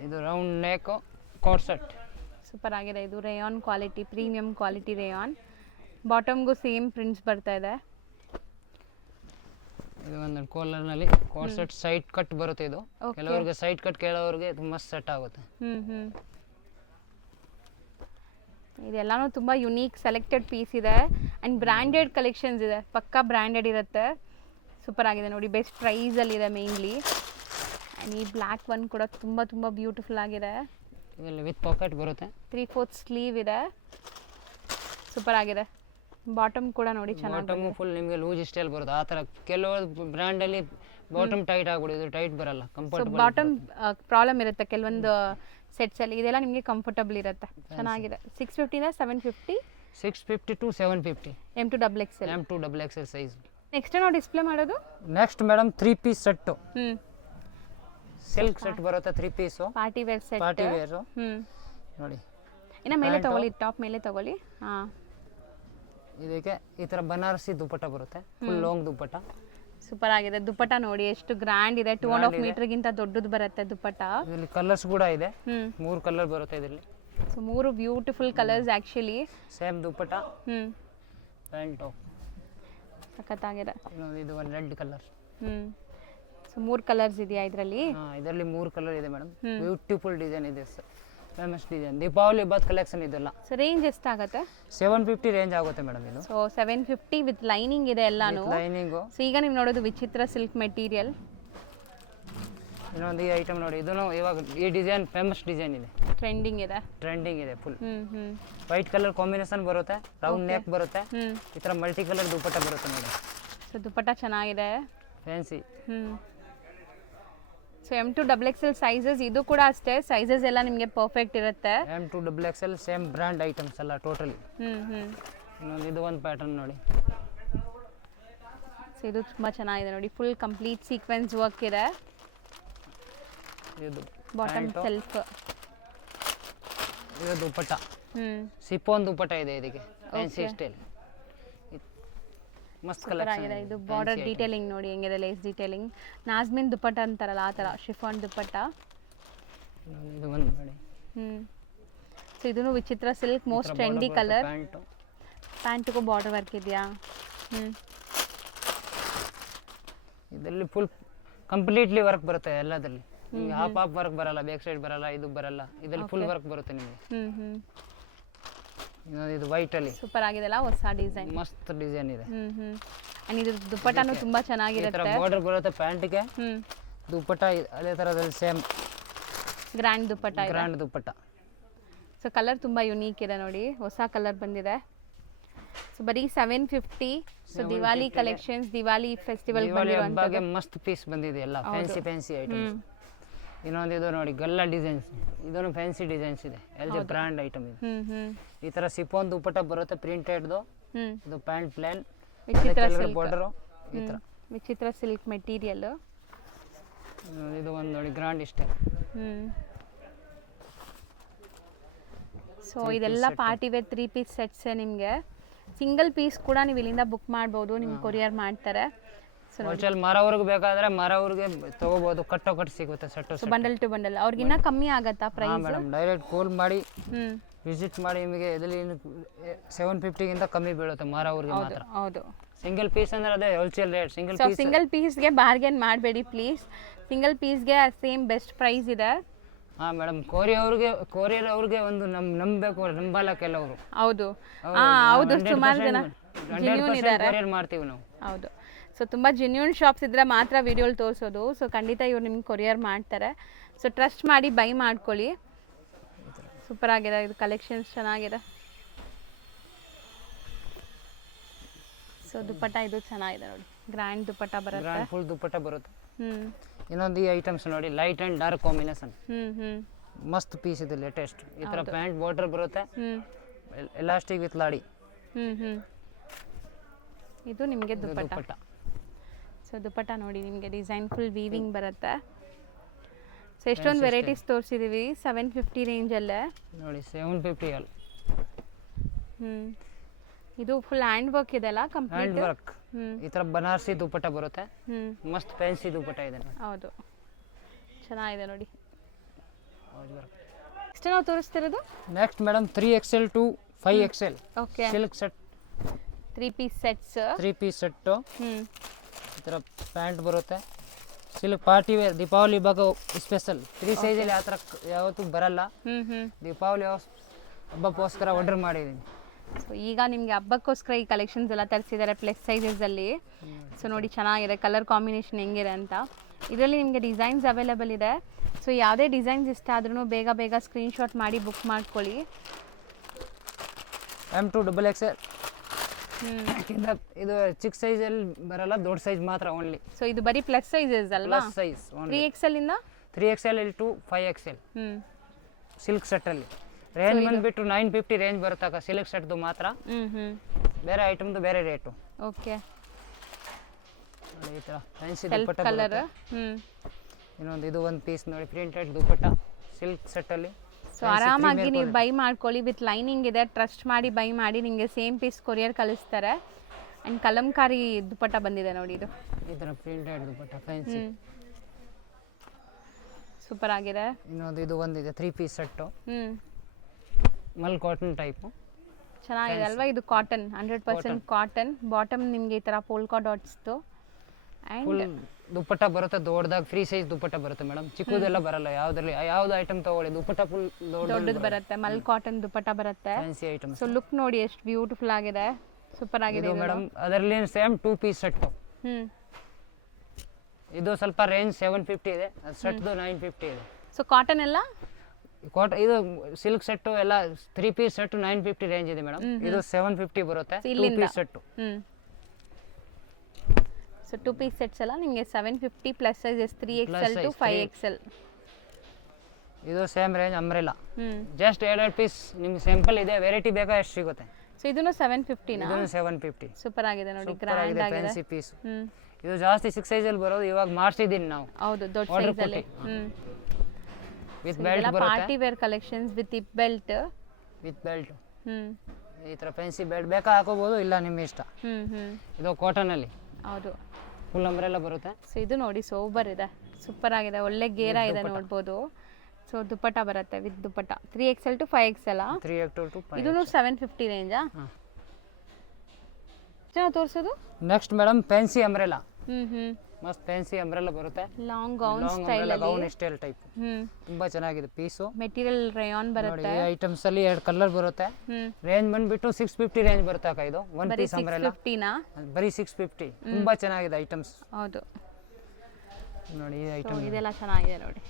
ಇದು round neck coat set. Super ಆಗಿದೆ. ಇದು rayon quality, premium quality rayon. ಬಾಟಮ್ಗೂ ಸೇಮ್ ಪ್ರಿಂಟ್ಸ್ ಬರ್ತಾ ಇದೆ. ಇದು ಒಂದು ಕಾಲರ್ನಲ್ಲಿ ಕೋಟ್ ಸೆಟ್ ಸೈಡ್ ಕಟ್ ಬರುತ್ತೆ. ಇದು ಕೆಲವರಿಗೆ ಸೈಡ್ ಕಟ್, ಕೆಲವರಿಗೆ ಇದು ಮಸ್ತ್ ಸೆಟ್ ಆಗುತ್ತೆ. ಇದೆಲ್ಲಾನು ತುಂಬ ಯುನೀಕ್ ಸೆಲೆಕ್ಟೆಡ್ ಪೀಸ್ ಇದೆ ಆ್ಯಂಡ್ ಬ್ರ್ಯಾಂಡೆಡ್ ಕಲೆಕ್ಷನ್ಸ್ ಇದೆ, ಪಕ್ಕಾ ಬ್ರ್ಯಾಂಡೆಡ್ ಇರುತ್ತೆ. ಸೂಪರ್ ಆಗಿದೆ ನೋಡಿ, ಬೆಸ್ಟ್ ಪ್ರೈಸಲ್ಲಿದೆ ಮೇಯ್ನ್ಲಿ. ಆ್ಯಂಡ್ ಈ ಬ್ಲ್ಯಾಕ್ ಒನ್ ಕೂಡ ತುಂಬ ತುಂಬ ಬ್ಯೂಟಿಫುಲ್ ಆಗಿದೆ. ಇದರಲ್ಲಿ ವಿತ್ ಪಾಕೆಟ್ ಬರುತ್ತೆ, 3/4 ಸ್ಲೀವ್ ಇದೆ. ಸೂಪರ್ ಆಗಿದೆ. ಬಾಟಮ್ ಕೂಡ ನೋಡಿ ಚೆನ್ನಾಗಿ, ಬಾಟಮ್ ಫುಲ್ ನಿಮಗೆ ಲೂಸ್ ಸ್ಟೈಲ್ ಬರುತ್ತೆ. ಆ ಥರ ಕೆಲವು ಬ್ರ್ಯಾಂಡಲ್ಲಿ ಬಾಟಮ್ ಟೈಟ್ ಆಗ್ಬಿಡುತ್ತೆ, ಇದು ಟೈಟ್ ಬರಲ್ಲ, ಕಂಫರ್ಟಬಲ್. ಬಾಟಮ್ ಪ್ರಾಬ್ಲಮ್ ಇರುತ್ತೆ ಕೆಲವೊಂದು ಸೆಟ್ಸಲ್ಲಿ, ಇದೆಲ್ಲ ನಿಮಗೆ ಕಂಫರ್ಟಬಲ್ ಇರುತ್ತೆ. ಚೆನ್ನಾಗಿದೆ. 650 750, 650 to 750, M2XXL, M2XXL size. Next ನಾವು ಡಿಸ್ಪ್ಲೇ ಮಾಡೋದು next madam 3 piece set, silk set ಬರುತ್ತೆ. 3 piece party wear set. Party wear ನೋಡಿ. ಇನ್ನು ಮೇಲೆ ತಗೊಳ್ಳಿ, ಟಾಪ್ ಮೇಲೆ ತಗೊಳ್ಳಿ. ಹಾಂ, ಇದಕ್ಕೆ ಈ ಥರ ಬನಾರಸಿ ದುಪ್ಪಟ್ಟ ಬರುತ್ತೆ, ಫುಲ್ ಲಾಂಗ್ ದುಪ್ಪಟ್ಟ. ಸೂಪರ್ ಆಗಿದೆ. ದುಪ್ಪಟ್ಟ ನೋಡಿ ಎಷ್ಟು ಗ್ರ್ಯಾಂಡ್ ಇದೆ, 2.5 ಮೀಟರ್ಗಿಂತ ದೊಡ್ಡದು ಬರುತ್ತೆ ದುಪ್ಪಟ್ಟ. ಇದರಲ್ಲಿ ಕಲರ್ಸ್ ಕೂಡ ಇದೆ, 3 ಕಲರ್ ಬರುತ್ತೆ ಇದರಲ್ಲಿ. So 3 beautiful colours actually. Same dupatta, pant ಸಖತ್ತಾಗಿದೆ. ಇದು ಒಂದು ರೆಡ್ ಕಲರ್. ಸೊ 3 ಕಲರ್ಸ್ ಇದೆಯಾ ಇದರಲ್ಲಿ? ಇದರಲ್ಲಿ 3 ಕಲರ್ ಇದೆ ಮೇಡಮ್. ಬ್ಯೂಟಿಫುಲ್ ಡಿಸೈನ್ ಇದೆ, ಫೇಮಸ್ ಡಿಸೈನ್, ದೀಪಾವಳಿ ಬಾತ್ ಕಲೆಕ್ಷನ್ ಇದೆಲ್ಲ. ಸೊ ರೇಂಜ್ ಎಷ್ಟಾಗುತ್ತೆ? 750 ರೇಂಜ್ ಆಗುತ್ತೆ ಮೇಡಮ್ ಇದು. ಸೊ 750 ವಿತ್ ಲೈನಿಂಗ್ ಇದೆ ಎಲ್ಲಾನು. ಲೈನಿಂಗು. ಸೊ ಈಗ ನೀವು ನೋಡೋದು ವಿಚಿತ್ರ ಸಿಲ್ಕ್ ಮೆಟೀರಿಯಲ್. ಇನ್ನೊಂದು ಈ ಐಟಮ್ ನೋಡಿ, ಇದನ್ನು ಇವಾಗ ಈ ಡಿಸೈನ್ ಫೇಮಸ್ ಡಿಸೈನ್ ಇದೆ, ಟ್ರೆಂಡಿಂಗ್ ಇದೆ. ಟ್ರೆಂಡಿಂಗ್ ಇದೆ ಫುಲ್. ವೈಟ್ ಕಲರ್ ಕಾಂಬಿನೇಷನ್ ಬರುತ್ತೆ, ರೌಂಡ್ ನೆಕ್ ಬರುತ್ತೆ, ಈ ಥರ ಮಲ್ಟಿ ಕಲರ್ ದುಪ್ಪಟ್ಟ ಬರುತ್ತೆ ನೋಡಿ. ಸೊ ದುಪ್ಪಟ್ಟ ಚೆನ್ನಾಗಿದೆ, ಫ್ಯಾನ್ಸಿ. ಸೊ M2XXL ಸೈಜಸ್, ಇದು ಕೂಡ ಅಷ್ಟೇ, ಸೈಜಸ್ ಎಲ್ಲ ನಿಮಗೆ ಪರ್ಫೆಕ್ಟ್ ಇರುತ್ತೆ. M2XXL ಸೇಮ್ ಬ್ರ್ಯಾಂಡ್ ಐಟಮ್ಸ್ ಎಲ್ಲ ಟೋಟಲಿ. ಇನ್ನೊಂದು ಇದು ಒಂದು ಪ್ಯಾಟರ್ನ್ ನೋಡಿ. ಸೊ ಇದು ತುಂಬ ಚೆನ್ನಾಗಿದೆ ನೋಡಿ, ಫುಲ್ ಕಂಪ್ಲೀಟ್ ಸೀಕ್ವೆನ್ಸ್ ವರ್ಕ್ ಇದೆ. ಇದು ಬಾಟಮ್ ಸೆಲ್ಫ್, ಇದು ದುಪ್ಪಟ್ಟ, ಸಿಫಾನ್ ದುಪ್ಪಟ್ಟ ಇದೆ ಇದಕ್ಕೆ, ಫ್ಯಾನ್ಸಿ ಸ್ಟೈಲ್, ಮಸ್ತ್ ಕಲರ್ ಆಗಿದೆ. ಇದು ಬಾರ್ಡರ್ ಡೀಟೇಲಿಂಗ್ ನೋಡಿ ಹೆಂಗಿದೆ, ಲೇಸ್ ಡೀಟೇಲಿಂಗ್, ನಾಜ್ಮಿನ್ ದುಪ್ಪಟ್ಟ ಅಂತಾರಲ್ಲ ಆ ಥರ ಶಿಫಾನ್ ದುಪ್ಪಟ್ಟ. ಇದು ಒಂದು ನೋಡಿ. ಸೊ ಇದೂ ವಿಚಿತ್ರ ಸಿಲ್ಕ್, ಮೋಸ್ಟ್ ಟ್ರೆಂಡಿ ಕಲರ್. ಪ್ಯಾಂಟಿಗೂ ಬಾರ್ಡರ್ ವರ್ಕ್ ಇದೆಯಾ? ಇದರಲ್ಲಿ ಫುಲ್ ಕಂಪ್ಲೀಟ್ಲಿ ವರ್ಕ್ ಬರುತ್ತೆ ಎಲ್ಲದರಲ್ಲಿ. ಹಾಫ್ ವರ್ಕ್ ಬರಲ್ಲ, ಬ್ಯಾಕ್ ಸೈಡ್ ಬರಲ್ಲ, ಇದು ಬರಲ್ಲ, ಇದರಲ್ಲಿ ಫುಲ್ ವರ್ಕ್ ಬರುತ್ತೆ ನಿಮಗೆ. ಇದು ವೈಟ್ ಅಲ್ಲಿ ಸೂಪರ್ ಆಗಿದೆಲ್ಲ, ಹೊಸ ಡಿಸೈನ್, ಮಸ್ತ್ ಡಿಸೈನ್ ಇದೆ. ಅಂಡ್ ಇದು ದುಪ್ಪಟ್ಟನು ತುಂಬಾ ಚೆನ್ನಾಗಿರುತ್ತೆ. ಬಾರ್ಡರ್ ಬರುತ್ತೆ ಪ್ಯಾಂಟ್ಗೆ, ದುಪ್ಪಟ್ಟ ಅದೇ ತರದಲ್ಲಿ ಸೇಮ್ ಗ್ರ್ಯಾಂಡ್ ದುಪ್ಪಟ್ಟ ಇದೆ. ಗ್ರ್ಯಾಂಡ್ ದುಪ್ಪಟ್ಟ. ಸೊ ಕಲರ್ ತುಂಬಾ ಯುನೀಕ್ ಇದೆ ನೋಡಿ, ಹೊಸ ಕಲರ್ ಬಂದಿದೆ. ಸೊ ಬರೀ 750. So Diwali collections, Diwali festival ಬಂದಿರುವಂತದ್ದು ಮಸ್ತ್ ಪೀಸ್ ಬಂದಿದೆ ಎಲ್ಲ, ಫ್ಯಾನ್ಸಿ ಫ್ಯಾನ್ಸಿ ಐಟಮ್ಸ್. ಇನ್ನೊಂದು ಇದು ನೋಡಿ, ಗಲ್ಲ ಡಿಸೈನ್ಸ್, ಇದೊಂದು ಫ್ಯಾನ್ಸಿ ಡಿಸೈನ್ಸ್ ಇದೆ, LG ಬ್ರ್ಯಾಂಡ್ ಐಟಮ್ ಇದು. ಈ ತರ ಸಿಫಾನ್ ದುಪ್ಪಟ್ಟ ಬರುತ್ತೆ, ಪ್ರಿಂಟೆಡ್ದು. ಇದು ಪ್ಯಾಂಟ್ ಪ್ಲಾನ್, ವಿಚಿತ್ರ ಸಿಲ್ಕ್ ಬಾರ್ಡರ್, ಈ ತರ ವಿಚಿತ್ರ ಸಿಲ್ಕ್ ಮೆಟೀರಿಯಲ್. ಇದು ಒಂದು ನೋಡಿ, ಗ್ರ್ಯಾಂಡ್ ಸ್ಟೈಲ್. ಸೊ ಇದೆಲ್ಲ ಪಾರ್ಟಿ ವೇರ್ 3 ಪೀಸ್ ಸೆಟ್ಸ್. ನಿಮಗೆ ಸಿಂಗಲ್ ಪೀಸ್ ಕೂಡ ನೀವು ಇಲ್ಲಿಂದ ಬುಕ್ ಮಾಡ್ಬೋದು, ನಿಮ್ಗೆ ಕೊರಿಯರ್ ಮಾಡ್ತಾರೆ. ಹೋಲ್ಸೇಲ್ ಮಾರೋರ್ಗೆ ಬೇಕಾದ್ರೆ ಮಾರೋರ್ಗೆ ತಗೋಬಹುದು, ಕಟ್ಟೋ ಕಟ್ ಸಿಗುತ್ತೆ set. So bundle to bundle ಅವ್ರಿಗಿನ್ನ ಕಮ್ಮಿ ಆಗುತ್ತಾ ಪ್ರೈಸ್? ಮೇಡಮ್ ಡೈರೆಕ್ಟ್ ಕಾಲ್ ಮಾಡಿ ವಿಸಿಟ್ ಮಾಡಿ, ನಿಮಗೆ ಇದರಲ್ಲಿ 750ಗಿಂತ ಕಮ್ಮಿ ಬೀಳುತ್ತೆ ಮಾರೋರ್ಗೆ ಮಾತ್ರ. ಹೌದು, ಸಿಂಗಲ್ ಪೀಸ್ ಅಂದ್ರೆ ಅದೇ ಹೋಲ್ಸೇಲ್ ರೇಟ್. ಸಿಂಗಲ್ ಪೀಸ್ಗೆ ಬಾರ್ಗೇನ್ ಮಾಡಬೇಡಿ ಪ್ಲೀಸ್, ಸಿಂಗಲ್ ಪೀಸ್ಗೆ ಸೇಮ್ ಬೆಸ್ಟ್ ಪ್ರೈಸ್ ಇದೆ. ಹಾಂ ಮೇಡಮ್, ಕೊರಿಯರ್ ಅವ್ರಿಗೆ ಒಂದು ನಂಬಬೇಕು, ನಂಬಲ್ಲ ಕೆಲವರು. ಹೌದು ಹೌದು, ಸುಮಾರು ಜನ ಜೆನ್ಯೂನ್ ಇದ್ದಾರೆ, ಕೊರಿಯರ್ ಮಾಡ್ತೀವಿ ನಾವು. ಹೌದು. ಸೊ ತುಂಬ ಜೆನ್ಯೂನ್ ಶಾಪ್ಸ್ ಇದ್ದರೆ ಮಾತ್ರ ವಿಡಿಯೋಲಿ ತೋರಿಸೋದು. ಸೊ ಖಂಡಿತ ಇವ್ರು ನಿಮ್ಗೆ ಕೊರಿಯರ್ ಮಾಡ್ತಾರೆ. ಸೊ ಟ್ರಸ್ಟ್ ಮಾಡಿ ಬೈ ಮಾಡ್ಕೊಳ್ಳಿ. ಸೂಪರ್ ಆಗಿದೆ, ಇದು ಕಲೆಕ್ಷನ್ಸ್ ಚೆನ್ನಾಗಿದೆ. ಸೊ ದುಪ್ಪಟ್ಟ ಇದು ಚೆನ್ನಾಗಿದೆ ನೋಡಿ, ಗ್ರ್ಯಾಂಡ್ ದುಪ್ಪಟ್ಟ ಬರುತ್ತೆ, ಫುಲ್ ದುಪ್ಪಟ್ಟ ಬರುತ್ತೆ. ಇನ್ನೊಂದು ಈ ಐಟಮ್ಸ್ ನೋಡಿ, ಲೈಟ್ ಅಂಡ್ ಡಾರ್ಕ್ ಕಾಂಬಿನೇಷನ್, ಮಸ್ತ್ ಪೀಸ್ ಇದೆ, ಲೇಟೆಸ್ಟ್. ಈ ತರ ಪ್ಯಾಂಟ್ ಬಾರ್ಡರ್ ಬರುತ್ತೆ, ಎಲಾಸ್ಟಿಕ್ ವಿತ್ ಲಾಡಿ. ಇದು ನಿಮಗೆ ದುಪ್ಪಟ್ಟ. ಸೊ ದುಪ್ಪಟ್ಟ ನೋಡಿ, ನಿಮಗೆ ಡಿಸೈನ್ ಫುಲ್ ವೀವಿಂಗ್ ಬರುತ್ತೆ. ಸೊ ಎಷ್ಟೊಂದು ವೆರೈಟೀಸ್ ತೋರಿಸಿದೀವಿ 750 ರೇಂಜಲ್ಲೇ ನೋಡಿ. 750 ಅಲ್ಲಿ ಇದು ಫುಲ್ ಹ್ಯಾಂಡ್ ವರ್ಕ್ ಇದೆಲ್ಲ, ಕಂಪ್ಲೀಟ್ ಹ್ಯಾಂಡ್ ವರ್ಕ್. ಈ ತರ ಬನಾರಸಿ ದುಪ್ಪಟ್ಟ ಬರುತ್ತೆ, ಮಸ್ತ್ ಫ್ಯಾನ್ಸಿ ದುಪ್ಪಟ್ಟ ಇದೆ. ಹೌದು, ಚೆನ್ನಾಗಿದೆ ನೋಡಿ. ಇಷ್ಟು ನಾವು ತೋರಿಸ್ತಿರೋದು next madam 3XL to 5XL okay silk set 3 piece sets 3 piece set ಹ್ಞೂ ಈ ಥರ ಪ್ಯಾಂಟ್ ಬರುತ್ತೆ ಸಿಲ್ಕ್ ಪಾರ್ಟಿ ವೇರ್ ದೀಪಾವಳಿ ಇವಾಗ ಸ್ಪೆಷಲ್ 3 ಸೈಜಲ್ಲಿ ಆ ಥರ ಯಾವತ್ತೂ ಬರಲ್ಲ. ಹ್ಞೂ ದೀಪಾವಳಿ ಹಬ್ಬಕ್ಕೋಸ್ಕರ ಆರ್ಡರ್ ಮಾಡಿದ್ದೀನಿ. ಸೊ ಈಗ ನಿಮಗೆ ಹಬ್ಬಕ್ಕೋಸ್ಕರ ಈ ಕಲೆಕ್ಷನ್ಸ್ ಎಲ್ಲ ತರಿಸಿದ್ದಾರೆ ಪ್ಲಸ್ ಸೈಜಸಲ್ಲಿ. ಸೊ ನೋಡಿ ಚೆನ್ನಾಗಿದೆ ಕಲರ್ ಕಾಂಬಿನೇಷನ್ ಹೆಂಗಿದೆ ಅಂತ. ಇದರಲ್ಲಿ ನಿಮಗೆ ಡಿಸೈನ್ಸ್ ಅವೈಲೇಬಲ್ ಇದೆ. ಸೊ ಯಾವುದೇ ಡಿಸೈನ್ಸ್ ಇಷ್ಟ ಆದ್ರೂ ಬೇಗ ಬೇಗ ಸ್ಕ್ರೀನ್ಶಾಟ್ ಮಾಡಿ ಬುಕ್ ಮಾಡ್ಕೊಳ್ಳಿ. M2XXL ಯಾಕೆಂದ್ರೆ ಇದು ಚಿಕ್ಕ ಸೈಜಲ್ಲಿ ಬರಲ್ಲ, ದೊಡ್ಡ ಸೈಜ್ ಮಾತ್ರ ಓನ್ಲಿ. ಸೊ ಇದು ಬರೀ ಪ್ಲಸ್ ಸೈಜಸ್ ಅಲ್ವಾ? ಪ್ಲಸ್ ಸೈಜ್ 3XL ಇಂದ 3XL to 5XL silk ಸೆಟ್ಟಲ್ಲಿ range ಬಂದುಬಿಟ್ಟು 950 ರೇಂಜ್ ಬರುತ್ತಾಗ ಸಿಲ್ಕ್ ಸೆಟ್ದು ಮಾತ್ರ. ಬೇರೆ ಐಟಮ್ದು ಬೇರೆ ರೇಟು. ಓಕೆ ನೋಡಿ ಈ ಥರ ಫ್ಯಾನ್ಸಿ ಸೆಲ್ಫ್ ದುಪ್ಪಟ್ಟ ಕಲರ್. ಇನ್ನೊಂದು ಇದು ಒಂದು ಪೀಸ್ ನೋಡಿ ಪ್ರಿಂಟೆಡ್ ದುಪ್ಪಟ್ಟ ಸಿಲ್ಕ್ ಸೆಟ್ಟಲ್ಲಿ. ಸೊ ಆರಾಮಾಗಿ ನೀವು ಬೈ ಮಾಡ್ಕೊಳ್ಳಿ. ವಿತ್ ಲೈನಿಂಗ್ ಇದೆ, ಟ್ರಸ್ಟ್ ಮಾಡಿ ಬೈ ಮಾಡಿ. ನಿಮಗೆ ಸೇಮ್ ಪೀಸ್ ಕೊರಿಯರ್ ಕಳಿಸ್ತಾರೆ. ಆ್ಯಂಡ್ ಕಲಂಕಾರಿ ದುಪ್ಪಟ್ಟ ಬಂದಿದೆ ನೋಡಿ ಇದು ಈ ಥರ ಪ್ರಿಂಟೆಡ್ ದುಪ್ಪಟ್ಟ ಫ್ಯಾನ್ಸಿ ಸೂಪರ್ ಆಗಿದೆ. ಇನ್ನೊಂದು ಇದು ಒಂದಿದೆ 3 ಪೀಸ್ ಸೆಟ್ಟು ಮಲ್ ಕಾಟನ್ ಟೈಪು ಚೆನ್ನಾಗಿದೆ ಅಲ್ವಾ? ಇದು ಕಾಟನ್ 100% ಕಾಟನ್. ಬಾಟಮ್ ನಿಮಗೆ ಈ ಥರ ಪೋಲ್ಕಾ ಡಾಟ್ಸ್ದು ಫುಲ್ ಆ್ಯಂಡ್ ದುಪ್ಪಟ್ಟ ಬರುತ್ತೆ. ದೊಡ್ಡದಾಗಿ ಫ್ರೀ ಸೈಜ್ ದುಪ್ಪಟ್ಟ ಬರುತ್ತೆ ಮೇಡಮ್. ಚಿಕ್ಕದೆಲ್ಲ ಬರಲ್ಲ. ಯಾವುದ್ರಲ್ಲಿ ಯಾವ್ದು ಐಟಮ್ ತಗೊಳ್ಳಿ ದುಪ್ಪಟ್ಟ ಫುಲ್ ದೊಡ್ಡದು ಬರುತ್ತೆ. ಮಲ್ ಕಾಟನ್ ದುಪ್ಪಟ್ಟ ಬರುತ್ತೆ. Fancy item. ಸೊ ಲುಕ್ ನೋಡಿ ಎಷ್ಟು ಬ್ಯೂಟಿಫುಲ್ ಆಗಿದೆ, ಸೂಪರ್ ಆಗಿದೆ ಮೇಡಮ್. ಅದರಲ್ಲಿ ಸೇಮ್ 2 ಪೀಸ್ ಸೆಟ್ಟು. ಇದು ಸ್ವಲ್ಪ ರೇಂಜ್ 750 ಇದೆ, ಅದು ಸೆಟ್ದು 950 ಇದೆ. ಸೊ ಕಾಟನ್ ಎಲ್ಲ ಇದು ಸಿಲ್ಕ್ ಸೆಟ್ಟು ಎಲ್ಲ 3 ಪೀಸ್ ಸೆಟ್ಟು 950 ರೇಂಜ್ ಇದೆ ಮೇಡಮ್. ಇದು 750 ಬರುತ್ತೆ 2 piece set. So 2 piece sets ಎಲ್ಲ ನಿಮಗೆ 750 plus sizes 3XL to 5XL. ಇದು same range umbrella. Just 2 piece ನಿಮ್ಗೆ ಸಿಂಪಲ್ ಇದೆ. ವೆರೈಟಿ ಬೇಕಾ ಎಷ್ಟು ಸಿಗುತ್ತೆ. ಸೊ ಇದನ್ನು 750 ನಾ? ಇದನ್ನು 750. ಸೂಪರ್ ಆಗಿದೆ ನೋಡಿ, ಗ್ರ್ಯಾಂಡ್ ಆಗಿದೆ. Fancy piece. ಇದು ಜಾಸ್ತಿ 6 ಸೈಜಲ್ಲಿ ಬರೋದು. ಇವಾಗ ಮಾಡಿಸಿದ್ದೀನಿ ನಾವು. ಹೌದು, ದೊಡ್ಡ ಸೈಜ್ ಅಲ್ಲಿ. ವಿತ್ ಬೆಲ್ಟ್ ಬರುತ್ತೆ. Party wear collections with hip belt. With belt. ಈ ಥರ ಫ್ಯಾನ್ಸಿ ಬೆಲ್ಟ್ ಬೇಕಾ ಹಾಕೋಬಹುದು, ಇಲ್ಲ ನಿಮ್ಮ ಇಷ್ಟ. ಇದು ಕಾಟನ್ ಅಲ್ಲಿ. ಹೌದು, ಫುಲ್ ಅಂಬ್ರೆಲಾ ಬರುತ್ತೆ. ಸೊ ಇದು ನೋಡಿ ಸೋಬರ್ ಇದೆ, ಸೂಪರ್ ಆಗಿದೆ, ಒಳ್ಳೆ ಗೇರ ಇದೆ ನೋಡ್ಬೋದು. ಸೊ ದುಪ್ಪಟ್ಟ ಬರುತ್ತೆ with dupatta 3XL to 5XL. 3XL to 5. ಇದನ್ನು 750 ರೇಂಜಾ? ಚೆನ್ನಾಗಿ ತೋರಿಸೋದು. Next madam fancy umbrella. ಮಸ್ತ್ ಫ್ಯಾನ್ಸಿ ಅಂಬ್ರೆಲಾ ಬರುತ್ತೆ. ಲಾಂಗ್ ಗೌನ್ ಸ್ಟೈಲ್ ಅಲ್ಲಿ. Gown style type. ತುಂಬಾ ಚೆನ್ನಾಗಿದೆ ಪೀಸು. ಮೆಟೀರಿಯಲ್ ರಯಾನ್ ಬರುತ್ತೆ. ಈ ಐಟಮ್ಸ್ ಅಲ್ಲಿ 2 ಕಲರ್ ಬರುತ್ತೆ. ರೇಂಜ್ ಬಂದ್ಬಿಟ್ಟು 650 ರೇಂಜ್ ಬರುತ್ತೆ ಅಕ್ಕ. ಇದು 1 ಪೀಸ್ ಅಂಬ್ರೆಲಾ. 650 ನಾ? ಬರೀ 650. ತುಂಬಾ ಚೆನ್ನಾಗಿದೆ ಐಟಮ್ಸ್. ಹೌದು ನೋಡಿ ಈ ಐಟಮ್ ಇದೆಲ್ಲ ಚೆನ್ನಾಗಿದೆ ನೋಡಿ.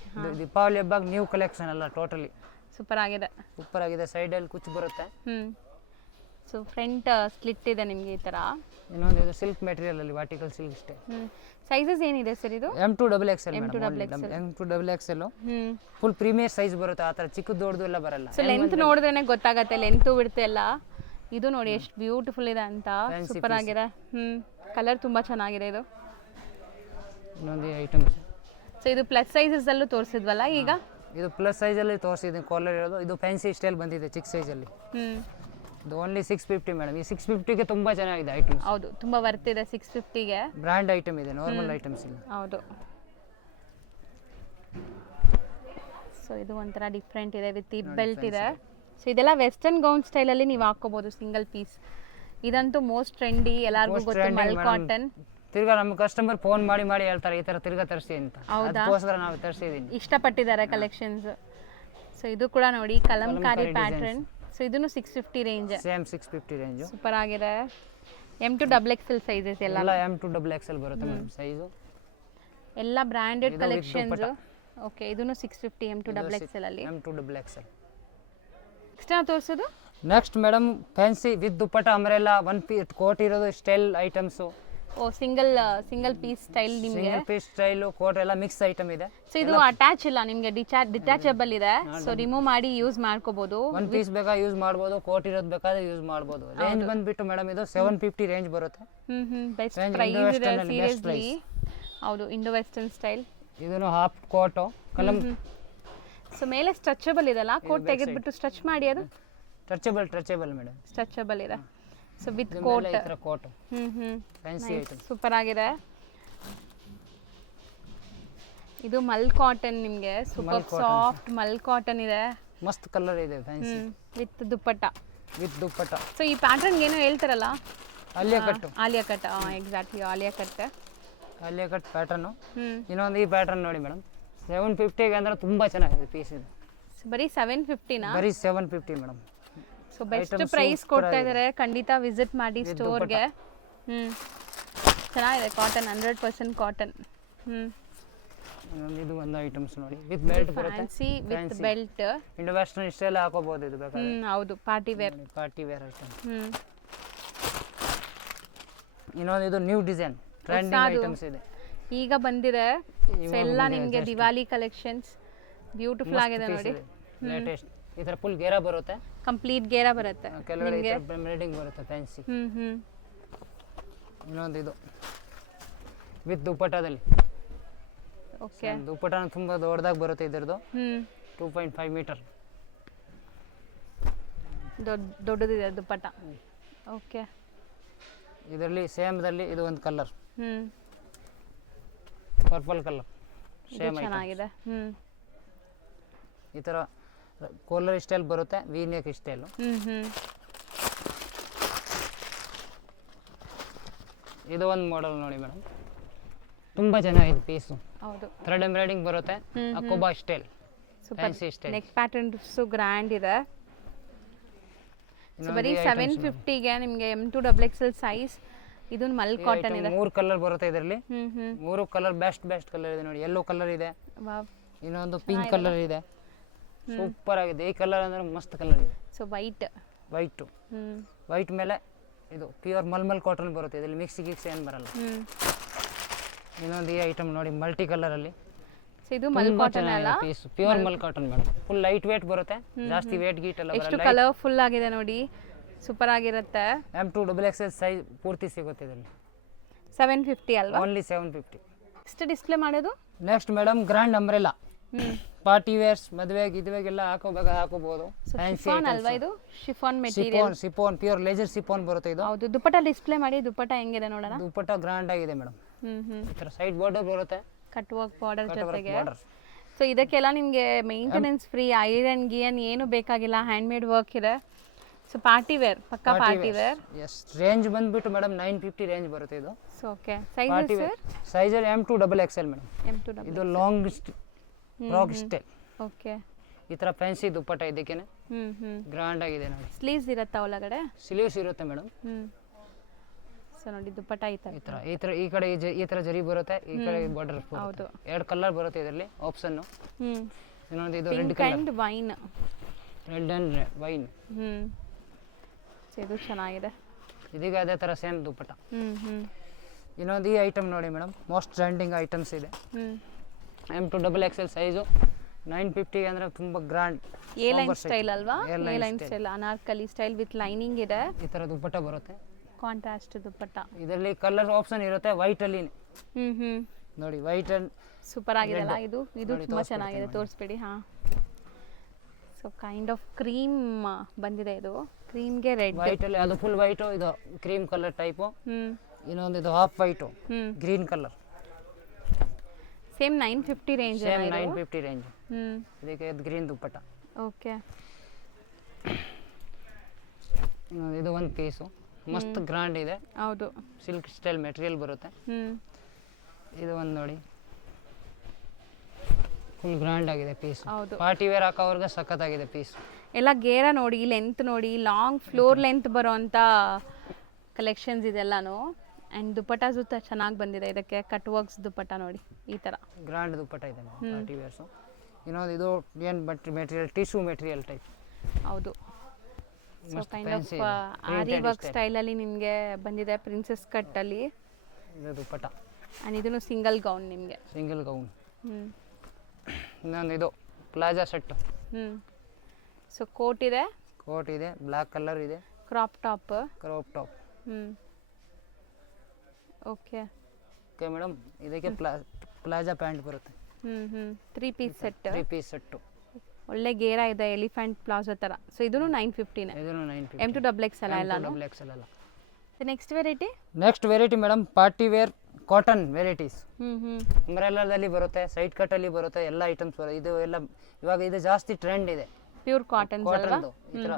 ದೀಪಾವಳಿ ಹಬ್ಬಕ್ಕೆ ನ್ಯೂ ಕಲೆಕ್ಷನ್ ಅಲ್ಲ, ಟೋಟಲಿ ಸೂಪರ್ ಆಗಿದೆ. ಸೂಪರ್ ಆಗಿದೆ. ಸೈಡ್ ಅಲ್ಲಿ ಕುಚ್ಚು ಬರುತ್ತೆ. ಸೊ ಫ್ರಂಟ್ ಸ್ಲಿಟ್ ಇದೆ ನಿಮಗೆ ಈ ತರ. ಇನ್ನೊಂದು ಇದು ಸಿಲ್ಕ್ ಮೆಟೀರಿಯಲ್ ಅಲ್ಲಿ ವರ್ಟಿಕಲ್ ಸಿಲ್ಕ್ ಸ್ಟೇ. ಸೈಜಸ್ ಏನಿದೆ ಸರ್ ಇದು? M2XXL. M2XXL. Full premier size ಬರುತ್ತೆ. ಆ ಥರ ಚಿಕ್ಕ ದೊಡ್ಡದು ಎಲ್ಲ ಬರಲ್ಲ. ಸೊ ಲೆಂತ್ ನೋಡಿದ್ರೇನೆ ಗೊತ್ತಾಗತ್ತೆ, ಲೆಂತ್ ಬಿಡ್ತೆ ಎಲ್ಲ. ಇದು ನೋಡಿ ಎಷ್ಟು ಬ್ಯೂಟಿಫುಲ್ ಇದೆ ಅಂತ, ಸೂಪರ್ ಆಗಿದೆ. ಕಲರ್ ತುಂಬಾ ಚೆನ್ನಾಗಿದೆ ಇದು. ಇನ್ನೊಂದು ಐಟಮ್ಸ್. ಸೊ ಇದು ಪ್ಲಸ್ ಸೈಜಸ್ ಅಲ್ಲೂ ತೋರಿಸಿದ್ವಲ್ಲ ಈಗ. ಇದು ಪ್ಲಸ್ ಸೈಜ್ ಅಲ್ಲಿ ತೋರಿಸಿದ್ದೀನಿ ಕಾಲರ್ ಇರೋದು. ಇದು ಫ್ಯಾನ್ಸಿ ಸ್ಟೈಲ್ ಬಂದಿದೆ ಚಿಕ್ಕ ಸೈಜ್ ಅಲ್ಲಿ. ಇದು ಓನ್ಲಿ 650 ಮೇಡಮ್. ಈ 650ಗೆ ತುಂಬಾ ಚೆನ್ನಾಗಿದೆ ಐಟಮ್ಸ್. ಹೌದು, ತುಂಬಾ ವರ್ತ್ ಇದೆ 650ಗೆ. ಬ್ರ್ಯಾಂಡ್ ಐಟಮ್ ಇದೆ, ನಾರ್ಮಲ್ ಐಟಮ್ಸ್ ಇಲ್ಲ. ಹೌದು. ಸೊ ಇದು ಒಂಥರ ಡಿಫ್ರೆಂಟ್ ಇದೆ, ವಿತ್ ಹಿಪ್ ಬೆಲ್ಟ್ ಇದೆ. ಸೊ ಇದೆಲ್ಲ ವೆಸ್ಟರ್ನ್ ಗೌನ್ ಸ್ಟೈಲ್ ಅಲ್ಲಿ ನೀವು ಹಾಕೋಬಹುದು, ಸಿಂಗಲ್ ಪೀಸ್. ಇದಂತೂ ಮೋಸ್ಟ್ ಟ್ರೆಂಡಿ, ಎಲ್ಲರಿಗೂ ಗೊತ್ತು, ಮಲ್ ಕಾಟನ್. ತಿರ್ಗಾ ನಮ್ಮ ಕಸ್ಟಮರ್ ಫೋನ್ ಮಾಡಿ ಹೇಳ್ತಾರೆ ಈ ತರ ತಿರ್ಗಾ ತರಿಸಿ ಅಂತ. ಅದಕ್ಕೋಸ್ಕರ ನಾವು ತರಿಸಿದ್ದೀನಿ. ಇಷ್ಟಪಟ್ಟಿದ್ದಾರೆ ಕಲೆಕ್ಷನ್ಸ್. ಸೊ ಇದು ಕೂಡ ನೋಡಿ ಕಲಂಕಾರಿ ಪ್ಯಾಟರ್ನ್. ಸೊ ಇದನ್ನು 650 ರೇಂಜ್. Same 650 range. ಸೂಪರ್ ಆಗಿದೆ. M2XXL ಸೈಜಸ್ ಎಲ್ಲ. M2XXL ಬರುತ್ತೆ ಮೇಡಮ್ ಸೈಜು. ಎಲ್ಲ ಬ್ರಾಂಡೆಡ್ ಕಲೆಕ್ಷನ್ಸ್. ಓಕೆ, ಇದನ್ನು 650 M2XXL ಅಲ್ಲಿ. M2XXL. ನೆಕ್ಸ್ಟ್ ನಾವು ತೋರಿಸೋದು. Next madam fancy with dupatta umbrella 1 piece coat ಇರೋದು style items. Oh, single piece style ನಿಮಗೆ. ಸಿಂಗಲ್ ಪೀಸ್ ಸ್ಟೈಲ್ ಕೋಟ್ ಎಲ್ಲ ಮಿಕ್ಸ್ ಐಟಮ್ ಇದೆ. ಸೊ ಇದು ಅಟ್ಯಾಚ್ ಇಲ್ಲ ನಿಮಗೆ, ಡಿಟ್ಯಾಚಬಲ್ ಇದೆ. ಸೊ ರಿಮೂವ್ ಮಾಡಿ ಯೂಸ್ ಮಾಡ್ಕೋಬಹುದು. 1 ಪೀಸ್ ಬೇಕಾ ಯೂಸ್ ಮಾಡಬಹುದು, ಕೋಟ್ ಇರೋದು ಬೇಕಾದ್ರೆ ಯೂಸ್ ಮಾಡಬಹುದು. ರೇಂಜ್ ಬಂದ್ಬಿಟ್ಟು ಮೇಡಮ್ ಇದು 750 ರೇಂಜ್ ಬರುತ್ತೆ. ಬೆಸ್ಟ್ ಪ್ರೈಸ್ ಇದೆ ಸೀರಿಯಸ್ಲಿ. ಹೌದು, ಇಂಡೋ ವೆಸ್ಟರ್ನ್ ಸ್ಟೈಲ್. ಇದನ್ನು ಹಾಫ್ ಕೋಟ್ ಕಲಂ. ಸೊ ಮೇಲೆ ಸ್ಟ್ರೆಚಬಲ್ ಇದೆಲ್ಲ, ಕೋಟ್ ತೆಗೆದ್ಬಿಟ್ಟು ಸ್ಟ್ರೆಚ್ ಮಾಡಿ. ಅದು ಸ್ಟ್ರೆಚಬಲ್ ಮೇಡಮ್. ಸ್ಟ್ರೆಚಬಲ್ ಇದೆ. So with coat. ಈ ತರ ಕೋಟ್. Fancy item. ಸೂಪರ್ ಆಗಿದೆ. ಇದು ಮಲ್ ಕಾಟನ್ ನಿಮಗೆ ಸೂಪರ್ ಸಾಫ್ಟ್ ಮಲ್ ಕಾಟನ್ ಇದೆ. ಮಸ್ತ್ ಕಲರ್ ಇದೆ fancy with dupatta. With dupatta. So ಈ ಪ್ಯಾಟರ್ನ್ ಏನೋ ಹೇಳ್ತಾರಲ್ಲ Alia cut. Alia cut exactly Alia cut. Alia cut pattern. ಇನ್ನೊಂದು ಈ ಪ್ಯಾಟರ್ನ್ ನೋಡಿ ಮೇಡಮ್ 750ಗೆ ಅಂದ್ರೆ ತುಂಬ ಚೆನ್ನಾಗಿದೆ ಪೀಸ್ ಇದು. ಬರೀ 750ನಾ? ಬರೀ 750 ಮೇಡಮ್. ಸೊ ಬೆಸ್ಟ್ ಪ್ರೈಸ್ ಕೊಡ್ತಾ ಇದ್ದಾರೆ, ಖಂಡಿತ ವಿಸಿಟ್ ಮಾಡಿ ಸ್ಟೋರ್ಗೆ. ಚೆನ್ನಾಗಿದೆ ಕಾಟನ್, 100% ಕಾಟನ್. ಇದು ಒಂದು ಐಟಮ್ಸ್ ನೋಡಿ ವಿತ್ ಬೆಲ್ಟ್ ಬರುತ್ತೆ. Fancy with belt. Indo western ಇಷ್ಟೆಲ್ಲ ಹಾಕೋಬಹುದು ಇದು ಬೇಕಾದ್ರೆ. ಹೌದು party wear. Party wear item. ಇನ್ನೊಂದು ಇದು ನ್ಯೂ ಡಿಸೈನ್ ಟ್ರೆಂಡಿಂಗ್ ಐಟಮ್ಸ್ ಇದೆ, ಈಗ ಬಂದಿದೆ. ಎಲ್ಲ ನಿಮಗೆ ದಿವಾಲಿ ಕಲೆಕ್ಷನ್ಸ್ ಬ್ಯೂಟಿಫುಲ್ ಆಗಿದೆ ನೋಡಿ. ಲೇಟೆಸ್ಟ್ ಈ ತರ ಫುಲ್ ಗೇರಾ ಬರುತ್ತೆ, ಕಂಪ್ಲೀಟ್ ಗೇರಾ ಬರುತ್ತೆ, ಕೆಳಗಡೆ ಎಂಬ್ರಾಯ್ಡಿಂಗ್ ಬರುತ್ತೆ ಫ್ಯಾನ್ಸಿ. ಇನ್ನೊಂದು ಇದು ವಿತ್ ದುಪ್ಪಟ್ಟದಲ್ಲಿ. ಓಕೆ, ದುಪ್ಪಟ್ಟ ತುಂಬಾ ದೊಡ್ಡದಾಗಿ ಬರುತ್ತೆ ಇದರದು. 2.5 ಮೀಟರ್ ದೊಡ್ಡದಿದೆ ದುಪ್ಪಟ್ಟ. ಓಕೆ, ಇದರಲ್ಲಿ ಸೇಮ್ದಲ್ಲಿ ಇದು ಒಂದು ಕಲರ್ ಪರ್ಪಲ್ ಕಲರ್ ಸೇಮ್ ಚೆನ್ನಾಗಿದೆ. ಈ ತರ ಕೋಲರ್ ಸ್ಟೈಲ್ ಬರುತ್ತೆ, ವಿ ನೆಕ್ ಸ್ಟೈಲ್. ಇದು ಒಂದು ಮಾಡೆಲ್ ನೋಡಿ ಮೇಡಮ್, ತುಂಬಾ ಚೆನ್ನಾಗಿದೆ ಪೀಸು. ಹೌದು, ಥ್ರೆಡ್ ಎಂಬ್ರಾಯ್ಡಿಂಗ್ ಬರುತ್ತೆ, ಅಕೋಬಾ style, fancy style. Neck pattern grand ಇದೆ. ಸೊ ಬರೀ 750ಗೆ ನಿಮಗೆ M2XXL ಸೈಜ್. ಇದು ಮಲ್ ಕಾಟನ್ ಇದೆ. 3 ಕಲರ್ ಬರುತ್ತೆ ಇದರಲ್ಲಿ. 3 ಕಲರ್ ಬೆಸ್ಟ್ ಕಲರ್ ಇದೆ ನೋಡಿ. ಯೆಲ್ಲೋ ಕಲರ್ ಇದೆ, ವಾವ್, ಇನ್ನೊಂದು ಪಿಂಕ್ ಕಲರ್ ಇದೆ, ಸೂಪರ್ ಆಗಿದೆ. ಈ ಕಲರ್ ಅಂದ್ರೆ ಮಸ್ತ್ ಕಲರ್ ಇದೆ. ಸೊ ವೈಟ್ ವೈಟ್ ಮೇಲೆ ಇದು ಪ್ಯೂರ್ ಮಲ್ಮಲ್ ಕಾಟನ್ ಬರುತ್ತೆ, ಇದರಲ್ಲಿ ಮಿಕ್ಸ್ ಏನು ಬರಲ್ಲ. ಇನ್ನೊಂದು ಈ ಐಟಮ್ ನೋಡಿ ಮಲ್ಟಿ ಕಲರ್ ಅಲ್ಲಿ. ಸೊ ಇದು ಮಲ್ ಕಾಟನ್ ಅಲ್ಲ, piece pure mul cotton madam. Full light weight ಬರುತ್ತೆ, ಜಾಸ್ತಿ ವೇಟ್ ಗೀಟ್ ಎಲ್ಲ ಬರಲ್ಲ. ಎಷ್ಟು ಕಲರ್ಫುಲ್ ಆಗಿದೆ ನೋಡಿ, ಸೂಪರ್ ಆಗಿರುತ್ತೆ. M2XXL ಸೈಜ್ ಪೂರ್ತಿ ಸಿಗುತ್ತೆ ಇದರಲ್ಲಿ. 750 ಅಲ್ವಾ? ಓನ್ಲಿ 750. ಎಷ್ಟು ಡಿಸ್ಪ್ಲೇ ಮಾಡೋದು? Next madam grand umbrella. Party wears, ಮದುವೆಗೆಲ್ಲ ಹಾಕೋಬಹುದು. ಶಿಫಾನ್ ಅಲ್ವಾ ಇದು? Chiffon material. Chiffon pure laser chiffon ಬರುತ್ತೆ ಇದು. ಹೌದು, ದುಪ್ಪಟ್ಟ ಡಿಸ್ಪ್ಲೇ ಮಾಡಿ. ದುಪ್ಪಟ್ಟ ಹೆಂಗಿದೆ ನೋಡೋಣ. ದುಪ್ಪಟ್ಟ ಗ್ರ್ಯಾಂಡ್ ಆಗಿದೆ ಮೇಡಮ್. ಈ ತರ ಸೈಡ್ ಬಾರ್ಡರ್ ಬರುತ್ತೆ, ಕಟ್ ವರ್ಕ್ ಬಾರ್ಡರ್ ಜೊತೆಗೆ. ಸೊ ಇದಕ್ಕೆಲ್ಲ ನಿಮಗೆ ಮೇಂಟೆನೆನ್ಸ್ ಫ್ರೀ, ಐರನ್ ಗಿಯನ್ ಏನು ಬೇಕಾಗಿಲ್ಲ, ಹ್ಯಾಂಡ್ ಮೇಡ್ ವರ್ಕ್ ಇದೆ. ಸೊ ಪಾರ್ಟಿ ವೇರ್, ಪಕ್ಕಾ ಪಾರ್ಟಿ ವೇರ್. ಎಸ್, ರೇಂಜ್ ಬಂದ್ಬಿಟ್ಟು ಮೇಡಮ್ 950 ರೇಂಜ್ ಬರುತ್ತೆ ಇದು. So okay, size sir? Size M2XXL madam. M2XXL. ಇದು ಲಾಂಗ್ ಫ್ರಾಕ್ ಸ್ಟೈಲ್. ಓಕೆ, ಈ ತರ ಫ್ಯಾನ್ಸಿ ದುಪ್ಪಟ್ಟ ಇದಕ್ಕೇನೆ ಗ್ರ್ಯಾಂಡ್ ಆಗಿದೆ ನೋಡಿ. ಸ್ಲೀವ್ಸ್ ಇರುತ್ತಾ ಒಳಗಡೆ? ಸ್ಲೀವ್ಸ್ ಇರುತ್ತೆ ಮೇಡಮ್. ಸೊ ನೋಡಿ ದುಪ್ಪಟ್ಟ ಈ ತರ ಈ ಕಡೆ ಈ ತರ ಜರಿ ಬರುತ್ತೆ, ಈ ಕಡೆ ಬಾರ್ಡರ್. ಹೌದು, 2 ಕಲರ್ ಬರುತ್ತೆ ಇದರಲ್ಲಿ ಆಪ್ಷನ್. ಇನ್ನೊಂದು ಇದು red colour and wine. Red and wine. So ಇದು ಚೆನ್ನಾಗಿದೆ. ಇದೀಗ ಅದೇ ತರ ಸೇಮ್ ದುಪ್ಪಟ್ಟ. ಇನ್ನೊಂದು ಈ ಐಟಮ್ ನೋಡಿ ಮೇಡಮ್, ಮೋಸ್ಟ್ ಟ್ರೆಂಡಿಂಗ್ ಐಟಮ್ಸ್ ಇದೆ. M2XXL ಸೈಜು 950 ಅಂದ್ರೆ ತುಂಬಾ ಗ್ರ್ಯಾಂಡ್. ಎ ಲೈನ್ ಸ್ಟೈಲ್ ಅಲ್ವಾ? A line style, Anarkali style with lining ಇದೆ. ಈ ತರ ದುಪ್ಪಟ್ಟ ಬರುತ್ತೆ, ಕಾಂಟ್ರಾಸ್ಟ್ ದುಪ್ಪಟ್ಟ. ಇದರಲ್ಲಿ ಕಲರ್ ಆಪ್ಷನ್ ಇರುತ್ತೆ, ವೈಟ್ ಅಲ್ಲಿ ನೋಡಿ. ವೈಟ್ ಅಂಡ್ ಸೂಪರ್ ಆಗಿದೆಲ್ಲ ಇದು. ಇದು ತುಂಬಾ ಚೆನ್ನಾಗಿದೆ, ತೋರಿಸ್ಬಿಡಿ. ಹಾ, ಸೊ ಕೈಂಡ್ ಆಫ್ ಕ್ರೀಮ್ ಬಂದಿದೆ. ಇದು ಕ್ರೀಮ್ಗೆ ರೆಡ್. ವೈಟ್ ಅಲ್ಲಿ ಅದು ಫುಲ್ ವೈಟ್, ಇದು ಕ್ರೀಮ್ ಕಲರ್ ಟೈಪ್. ಇನ್ನೊಂದು ಇದು half white green colour. Same 950 range. Same 950 range. ಇದಕ್ಕೆ ಗ್ರೀನ್ ದುಪ್ಪಟ್ಟ. ಓಕೆ, ಇದು ಒಂದು ಪೀಸು ಮಸ್ತ್ ಗ್ರ್ಯಾಂಡ್ ಇದೆ. ಹೌದು, ಸಿಲ್ಕ್ ಸ್ಟೈಲ್ ಮೆಟೀರಿಯಲ್ ಬರುತ್ತೆ. ಇದು ಒಂದು ನೋಡಿ, ಫುಲ್ ಗ್ರ್ಯಾಂಡ್ ಆಗಿದೆ ಪೀಸ್. ಹೌದು, ಪಾರ್ಟಿ ವೇರ್ ಹಾಕೋರ್ಗೆ ಸಖತ್ತಾಗಿದೆ ಪೀಸ್. ಎಲ್ಲ ಗೇರ ನೋಡಿ, ಲೆಂತ್ ನೋಡಿ, ಲಾಂಗ್ ಫ್ಲೋರ್ ಲೆಂತ್ ಬರೋಂಥ ಕಲೆಕ್ಷನ್ಸ್ ಇದೆಲ್ಲಾನು. ಆ್ಯಂಡ್ ದುಪ್ಪಟ್ಟ ಜೊತೆ ಚೆನ್ನಾಗಿ ಬಂದಿದೆ. ಇದಕ್ಕೆ ಕಟ್ ವರ್ಕ್ಸ್ ದುಪ್ಪಟ್ಟ ನೋಡಿ, ಈ ಥರ ಗ್ರ್ಯಾಂಡ್ ದುಪ್ಪಟ್ಟ ಇದೆ ಪಾರ್ಟಿ ವೇರ್ಸು. ಇನ್ನೊಂದು ಇದು ಏನು ಮೆಟೀರಿಯಲ್, ಟಿಶ್ಯೂ ಮೆಟೀರಿಯಲ್ ಟೈಪ್. ಹೌದು, so kind of aari work ಸ್ಟೈಲಲ್ಲಿ ನಿಮಗೆ ಬಂದಿದೆ, ಪ್ರಿನ್ಸೆಸ್ ಕಟ್ಟಲ್ಲಿ. ಇದು ದುಪ್ಪಟ್ಟ. ಆ್ಯಂಡ್ ಇದನ್ನು ಸಿಂಗಲ್ ಗೌನ್ ನಿಮಗೆ. Single gown. ಇನ್ನೊಂದು ಇದು ಪ್ಲಾಜಾ ಸೆಟ್. ಸೊ ಕೋಟ್ ಇದೆ, ಬ್ಲ್ಯಾಕ್ ಕಲರ್ ಇದೆ. Crop top. ಓಕೆ ಮೇಡಮ್, ಇದಕ್ಕೆ ಪ್ಲಾಜಾ ಪ್ಯಾಂಟ್ ಬರುತ್ತೆ. 3 ಪೀಸ್ ಸೆಟ್. 3 piece set. ಒಳ್ಳೆ ಗೇರ ಇದೆ, ಎಲಿಫೆಂಟ್ ಪ್ಲಾಜೋ ಥರ. ಸೊ ಇದನ್ನು 950ನೇ. ಇದನ್ನು 950. M2XXL ಎಲ್ಲ. M2XXL ಅಲ್ಲ. Next variety madam, party wear cotton varieties. ಹ್ಞೂ ಅಂಬ್ರೆಲಾದಲ್ಲಿ ಬರುತ್ತೆ, ಸೈಡ್ ಕಟ್ಟಲ್ಲಿ ಬರುತ್ತೆ, ಎಲ್ಲ ಐಟಮ್ಸ್ ಬರುತ್ತೆ. ಇದು ಎಲ್ಲ ಇವಾಗ ಇದು ಜಾಸ್ತಿ ಟ್ರೆಂಡ್ ಇದೆ. ಪ್ಯೂರ್ ಕಾಟನ್ ಕಾಟನ್ದು ಈ ಥರ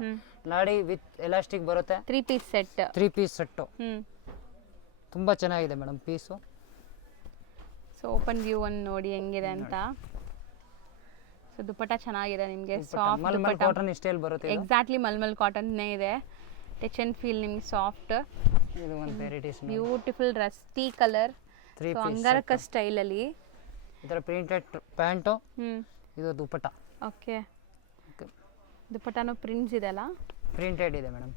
ಲಾಡಿ ವಿತ್ ಎಲಾಸ್ಟಿಕ್ ಬರುತ್ತೆ. 3 ಪೀಸ್ ಸೆಟ್. 3 ಪೀಸ್ ಸೆಟ್ಟು ಹ್ಞೂ ತುಂಬ ಚೆನ್ನಾಗಿದೆ madam piece. So open view ಅನ್ನು ನೋಡಿ ಹೆಂಗಿದೆ ಅಂತ. ಸೊ ದುಪ್ಪಟ್ಟ ಚೆನ್ನಾಗಿದೆ ನಿಮಗೆ, ಸಾಫ್ಟ್ ಮಲ್ಮಲ್ ಕಾಟನ್ ಸ್ಟೈಲ್ ಬರುತ್ತೆ ಇದು. ಎಕ್ಸಾಕ್ಟ್ಲಿ ಮಲ್ಮಲ್ ಕಾಟನ್ನೇ ಇದೆ. ಟಚ್ ಆ್ಯಂಡ್ ಫೀಲ್ ನಿಮ್ಗೆ ಸಾಫ್ಟ್. ಇದು ಒಂದು varieties beautiful rusty colour, 3 piece angrakha ಸ್ಟೈಲಲ್ಲಿ. ಇದರ ಪ್ರಿಂಟೆಡ್ ಪ್ಯಾಂಟು, ಹ್ಞೂ ಇದು ದುಪ್ಪಟ್ಟ. ಓಕೆ, ದುಪ್ಪಟ್ಟನೂ ಪ್ರಿಂಟ್ಸ್ ಇದೆಲ್ಲ. ಪ್ರಿಂಟೆಡ್ ಇದೆ ಮೇಡಮ್,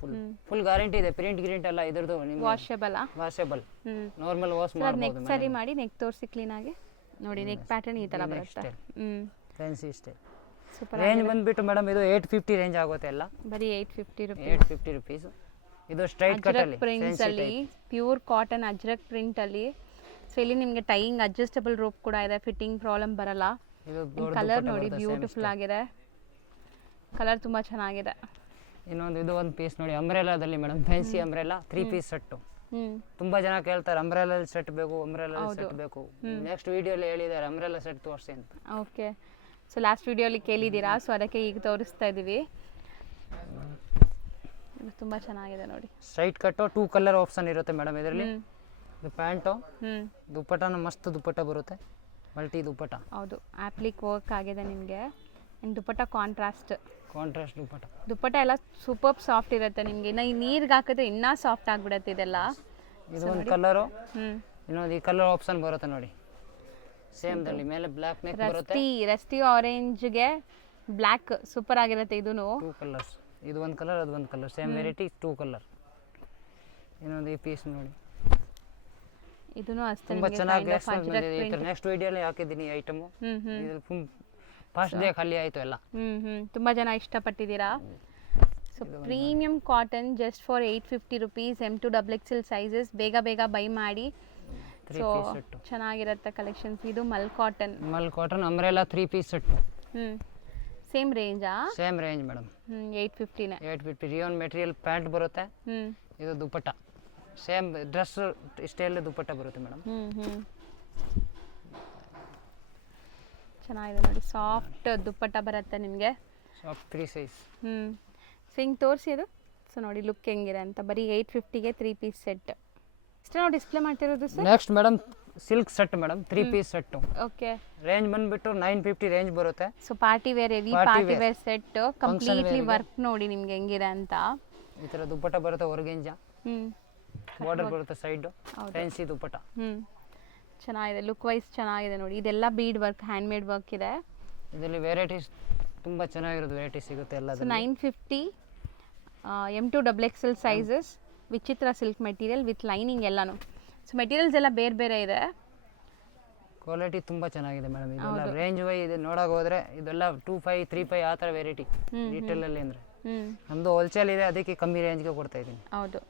ಫುಲ್ ಗ್ಯಾರಂಟಿ ಇದೆ. ಪ್ರಿಂಟ್ ಎಲ್ಲ ಇದ್ರದ್ದು ನಿಮ್ಗೆ ವಾಷಬಲ್. ವಾಷಬಲ್, ಹ್ಞೂ ನಾರ್ಮಲ್ ವಾಶ್ ನೆಕ್ ಮಾಡಬಹುದು. ಸರಿ ಮಾಡಿ ನೆಕ್ ತೋರಿಸಿ ಕ್ಲೀನಾಗಿ ನೋಡಿ. ನೆಕ್ ಪ್ಯಾಟರ್ನ್ ಈ ಥರ ಬರುತ್ತೆ. ಹ್ಞೂ ಫ್ಯಾನ್ಸಿ ಸ್ಟೈಲ್. ಸೂಪರ್. ರೇಂಜ್ ಬಂದ್ಬಿಟ್ಟು ಮೇಡಮ್ ಇದು 850 ರೇಂಜ್ ಆಗುತ್ತೆ ಎಲ್ಲ. ಬರೀ 850 ರುಪೀಸ್. 850 ರುಪೀಸ್. ಇದು ಸ್ಟ್ರೈಟ್ ಕಟ್ ಅಲ್ಲಿ ಪ್ರಿಂಟ್ಸ್ ಅಲ್ಲಿ, ಪ್ಯೂರ್ ಕಾಟನ್ ಅಜ್ರಕ್ ಪ್ರಿಂಟ್ ಅಲ್ಲಿ. ಸೊ ಇಲ್ಲಿ ನಿಮಗೆ ಟೈಯಿಂಗ್ ಅಡ್ಜಸ್ಟಬಲ್ ರೋಪ್ ಕೂಡ ಇದೆ, ಫಿಟ್ಟಿಂಗ್ ಪ್ರಾಬ್ಲಮ್ ಬರಲ್ಲ. ಇದು ಕಲರ್ ನೋಡಿ ಬ್ಯೂಟಿಫುಲ್ ಆಗಿದೆ, ಕಲರ್ ತುಂಬಾ ಚೆನ್ನಾಗಿದೆ. ಇನ್ನೊಂದು ಇದು ಒಂದು ಪೀಸ್ ನೋಡಿ ಅಂಬ್ರೆಲಾದಲ್ಲಿ madam, fancy umbrella 3 piece set. ತುಂಬಾ ಜನ ಕೇಳ್ತಾರೆ ಅಂಬ್ರೆಲಾ ಸೆಟ್ ಬೇಕು, ಅಂಬ್ರೆಲಾ ಸೆಟ್ ಬೇಕು. ನೆಕ್ಸ್ಟ್ ವಿಡಿಯೋಲಿ ಹೇಳಿದ್ದಾರೆ ಅಂಬ್ರೆಲಾ ಸೆಟ್ ತೋರಿಸಿ ಅಂತ. ಓಕೆ, ಸೊ ಲಾಸ್ಟ್ ವಿಡಿಯೋಲಿ ಕೇಳಿದ್ದೀರಾ, ಸೊ ಅದಕ್ಕೆ ಈಗ ತೋರಿಸ್ತಾ ಇದ್ದೀವಿ. ಇದು ತುಂಬ ಚೆನ್ನಾಗಿದೆ ನೋಡಿ. ಸ್ಟ್ರೈಟ್ ಕಟ್ಟು 2 ಕಲರ್ ಆಪ್ಷನ್ ಇರುತ್ತೆ ಮೇಡಮ್ ಇದರಲ್ಲಿ. ಇದು ಪ್ಯಾಂಟು, ದುಪ್ಪಟ್ಟನ ಮಸ್ತ್ ದುಪ್ಪಟ್ಟ ಬರುತ್ತೆ, ಮಲ್ಟಿ ದುಪ್ಪಟ್ಟ. ಹೌದು, ಆಪ್ಲಿಕ್ ವರ್ಕ್ ಆಗಿದೆ ನಿಮಗೆ. ಇನ್ನು ದುಪ್ಪಟ್ಟ ಕಾಂಟ್ರಾಸ್ಟ್ ದುಪ್ಪಟ್ಟ. ದುಪ್ಪಟ್ಟ ಎಲ್ಲ ಸೂಪರ್ ಸಾಫ್ಟ್ ಇರುತ್ತೆ ನಿಮಗೆ. ಇನ್ನು ಈ ನೀರಿಗೆ ಹಾಕಿದ್ರೆ ಇನ್ನೂ ಸಾಫ್ಟ್ ಆಗಿಬಿಡುತ್ತೆ ಇದೆಲ್ಲ. ಇದು ಒಂದು ಕಲರು, ಇನ್ನೊಂದು ಈ ಕಲರ್ ಆಪ್ಷನ್ ಬರುತ್ತೆ ನೋಡಿ. ಸೇಮ್ ದಲ್ಲಿ ಮೇಲೆ ಬ್ಲಾಕ್ ನೆಕ್ ಬರುತ್ತೆ. ರಸ್ಟಿ ಆರೆಂಜ್ಗೆ ಬ್ಲಾಕ್ ಸೂಪರ್ ಆಗಿರುತ್ತೆ. ಇದೂನು 2 ಕಲರ್ಸ್, ಇದು ಒಂದು ಕಲರ್ ಅದು ಒಂದು ಕಲರ್, ಸೇಮ್ ವೆರೈಟಿ 2 ಕಲರ್. ಇನ್ನೊಂದು ಈ ಪೀಸ್ ನೋಡಿ, ಇದೂನು ಅಷ್ಟೇ ತುಂಬಾ ಚೆನ್ನಾಗಿ ನೆಕ್ಸ್ಟ್ ವಿಡಿಯೋಲಿ ಹಾಕಿದ್ದೀನಿ ಐಟಮು. ಇದು ಫಸ್ಟ್ ಡೇ ಖಾಲಿ ಆಯಿತು ಎಲ್ಲ. ತುಂಬ ಜನ ಇಷ್ಟಪಟ್ಟಿದ್ದೀರಾ. So premium cotton just for 850 rupees, M2XXL sizes. ಬೇಗ ಬೇಗ ಬೈ ಮಾಡಿ. ಸೊ ಚೆನ್ನಾಗಿರುತ್ತೆ ಕಲೆಕ್ಷನ್ಸ್. ಇದು mul cotton umbrella 3 piece set. Same ರೇಂಜಾ? ಸೇಮ್ ರೇಂಜ್ ಮೇಡಮ್, 850ನೇ. 850 ರಿಯಾನ್ ಮೆಟೀರಿಯಲ್ ಪ್ಯಾಂಟ್ ಬರುತ್ತೆ. ಇದು dupatta, same dress style dupatta ಬರುತ್ತೆ ಮೇಡಮ್. ಚೆನ್ನಾಗಿದೆ ನೋಡಿ, ಸಾಫ್ಟ್ ದುಪ್ಪಟ್ಟ ಬರುತ್ತೆ ನಿಮಗೆ. Soft 3 size. ಸೊ ಹಿಂಗೆ ತೋರಿಸಿ ಅದು. ಸೊ ನೋಡಿ ಲುಕ್ ಹೆಂಗಿದೆ ಅಂತ. ಬರೀ 850ಗೆ 3 ಪೀಸ್ ಸೆಟ್. ಇಷ್ಟೇ ನಾವು ಡಿಸ್ಪ್ಲೇ ಮಾಡ್ತಿರೋದು sir. Next madam silk set madam, 3 piece set. Okay, range ಬಂದ್ಬಿಟ್ಟು 950 ರೇಂಜ್ ಬರುತ್ತೆ. So party wear, heavy party wear set. Completely work ನೋಡಿ ನಿಮ್ಗೆ ಹೆಂಗಿದೆ ಅಂತ. ಈ ತರ ದುಪ್ಪಟ್ಟ ಬರುತ್ತೆ, ಹೊರಗೆಂಜ ಬಾರ್ಡರ್ ಬರುತ್ತೆ, ಸೈಡ್ ಫ್ಯಾನ್ಸಿ ದುಪ್ಪಟ್ಟ. ಚೆನ್ನಾಗಿದೆ, ಲುಕ್ ವೈಸ್ ಚೆನ್ನಾಗಿದೆ ನೋಡಿ. ಇದೆಲ್ಲ bead work, hand made work ಇದೆ. ಇದರಲ್ಲಿ ವೆರೈಟೀಸ್ ತುಂಬಾ ಚೆನ್ನಾಗಿರೋದು ವೆರೈಟಿ ಸಿಗುತ್ತೆ ಎಲ್ಲ. 950 M2XXL ಸೈಜಸ್, ವಿಚಿತ್ರ ಸಿಲ್ಕ್ ಮೆಟೀರಿಯಲ್ ವಿತ್ ಲೈನಿಂಗ್ ಎಲ್ಲಾನು. ಸೊ ಮೆಟೀರಿಯಲ್ಸ್ ಎಲ್ಲ ಬೇರೆ ಬೇರೆ ಇದೆ. ಕ್ವಾಲಿಟಿ ತುಂಬಾ ಚೆನ್ನಾಗಿದೆ ಮೇಡಮ್. ಇದೆಲ್ಲ ರೇಂಜ್ ವೈ ಇದೆ ನೋಡಕ್ ಹೋದ್ರೆ ಇದೆಲ್ಲ 25, 35 ಆ ಥರ ವೆರೈಟಿ ರಿಟೇಲ್ ಅಲ್ಲಿ. ಅಂದ್ರೆ ನಮ್ದು ಹೋಲ್ಸೇಲ್ ಇದೆ, ಅದಕ್ಕೆ ಕಮ್ಮಿ ರೇಂಜ್ಗೆ ಕೊಡ್ತಾ ಇದ್ದೀನಿ. ಹೌದು.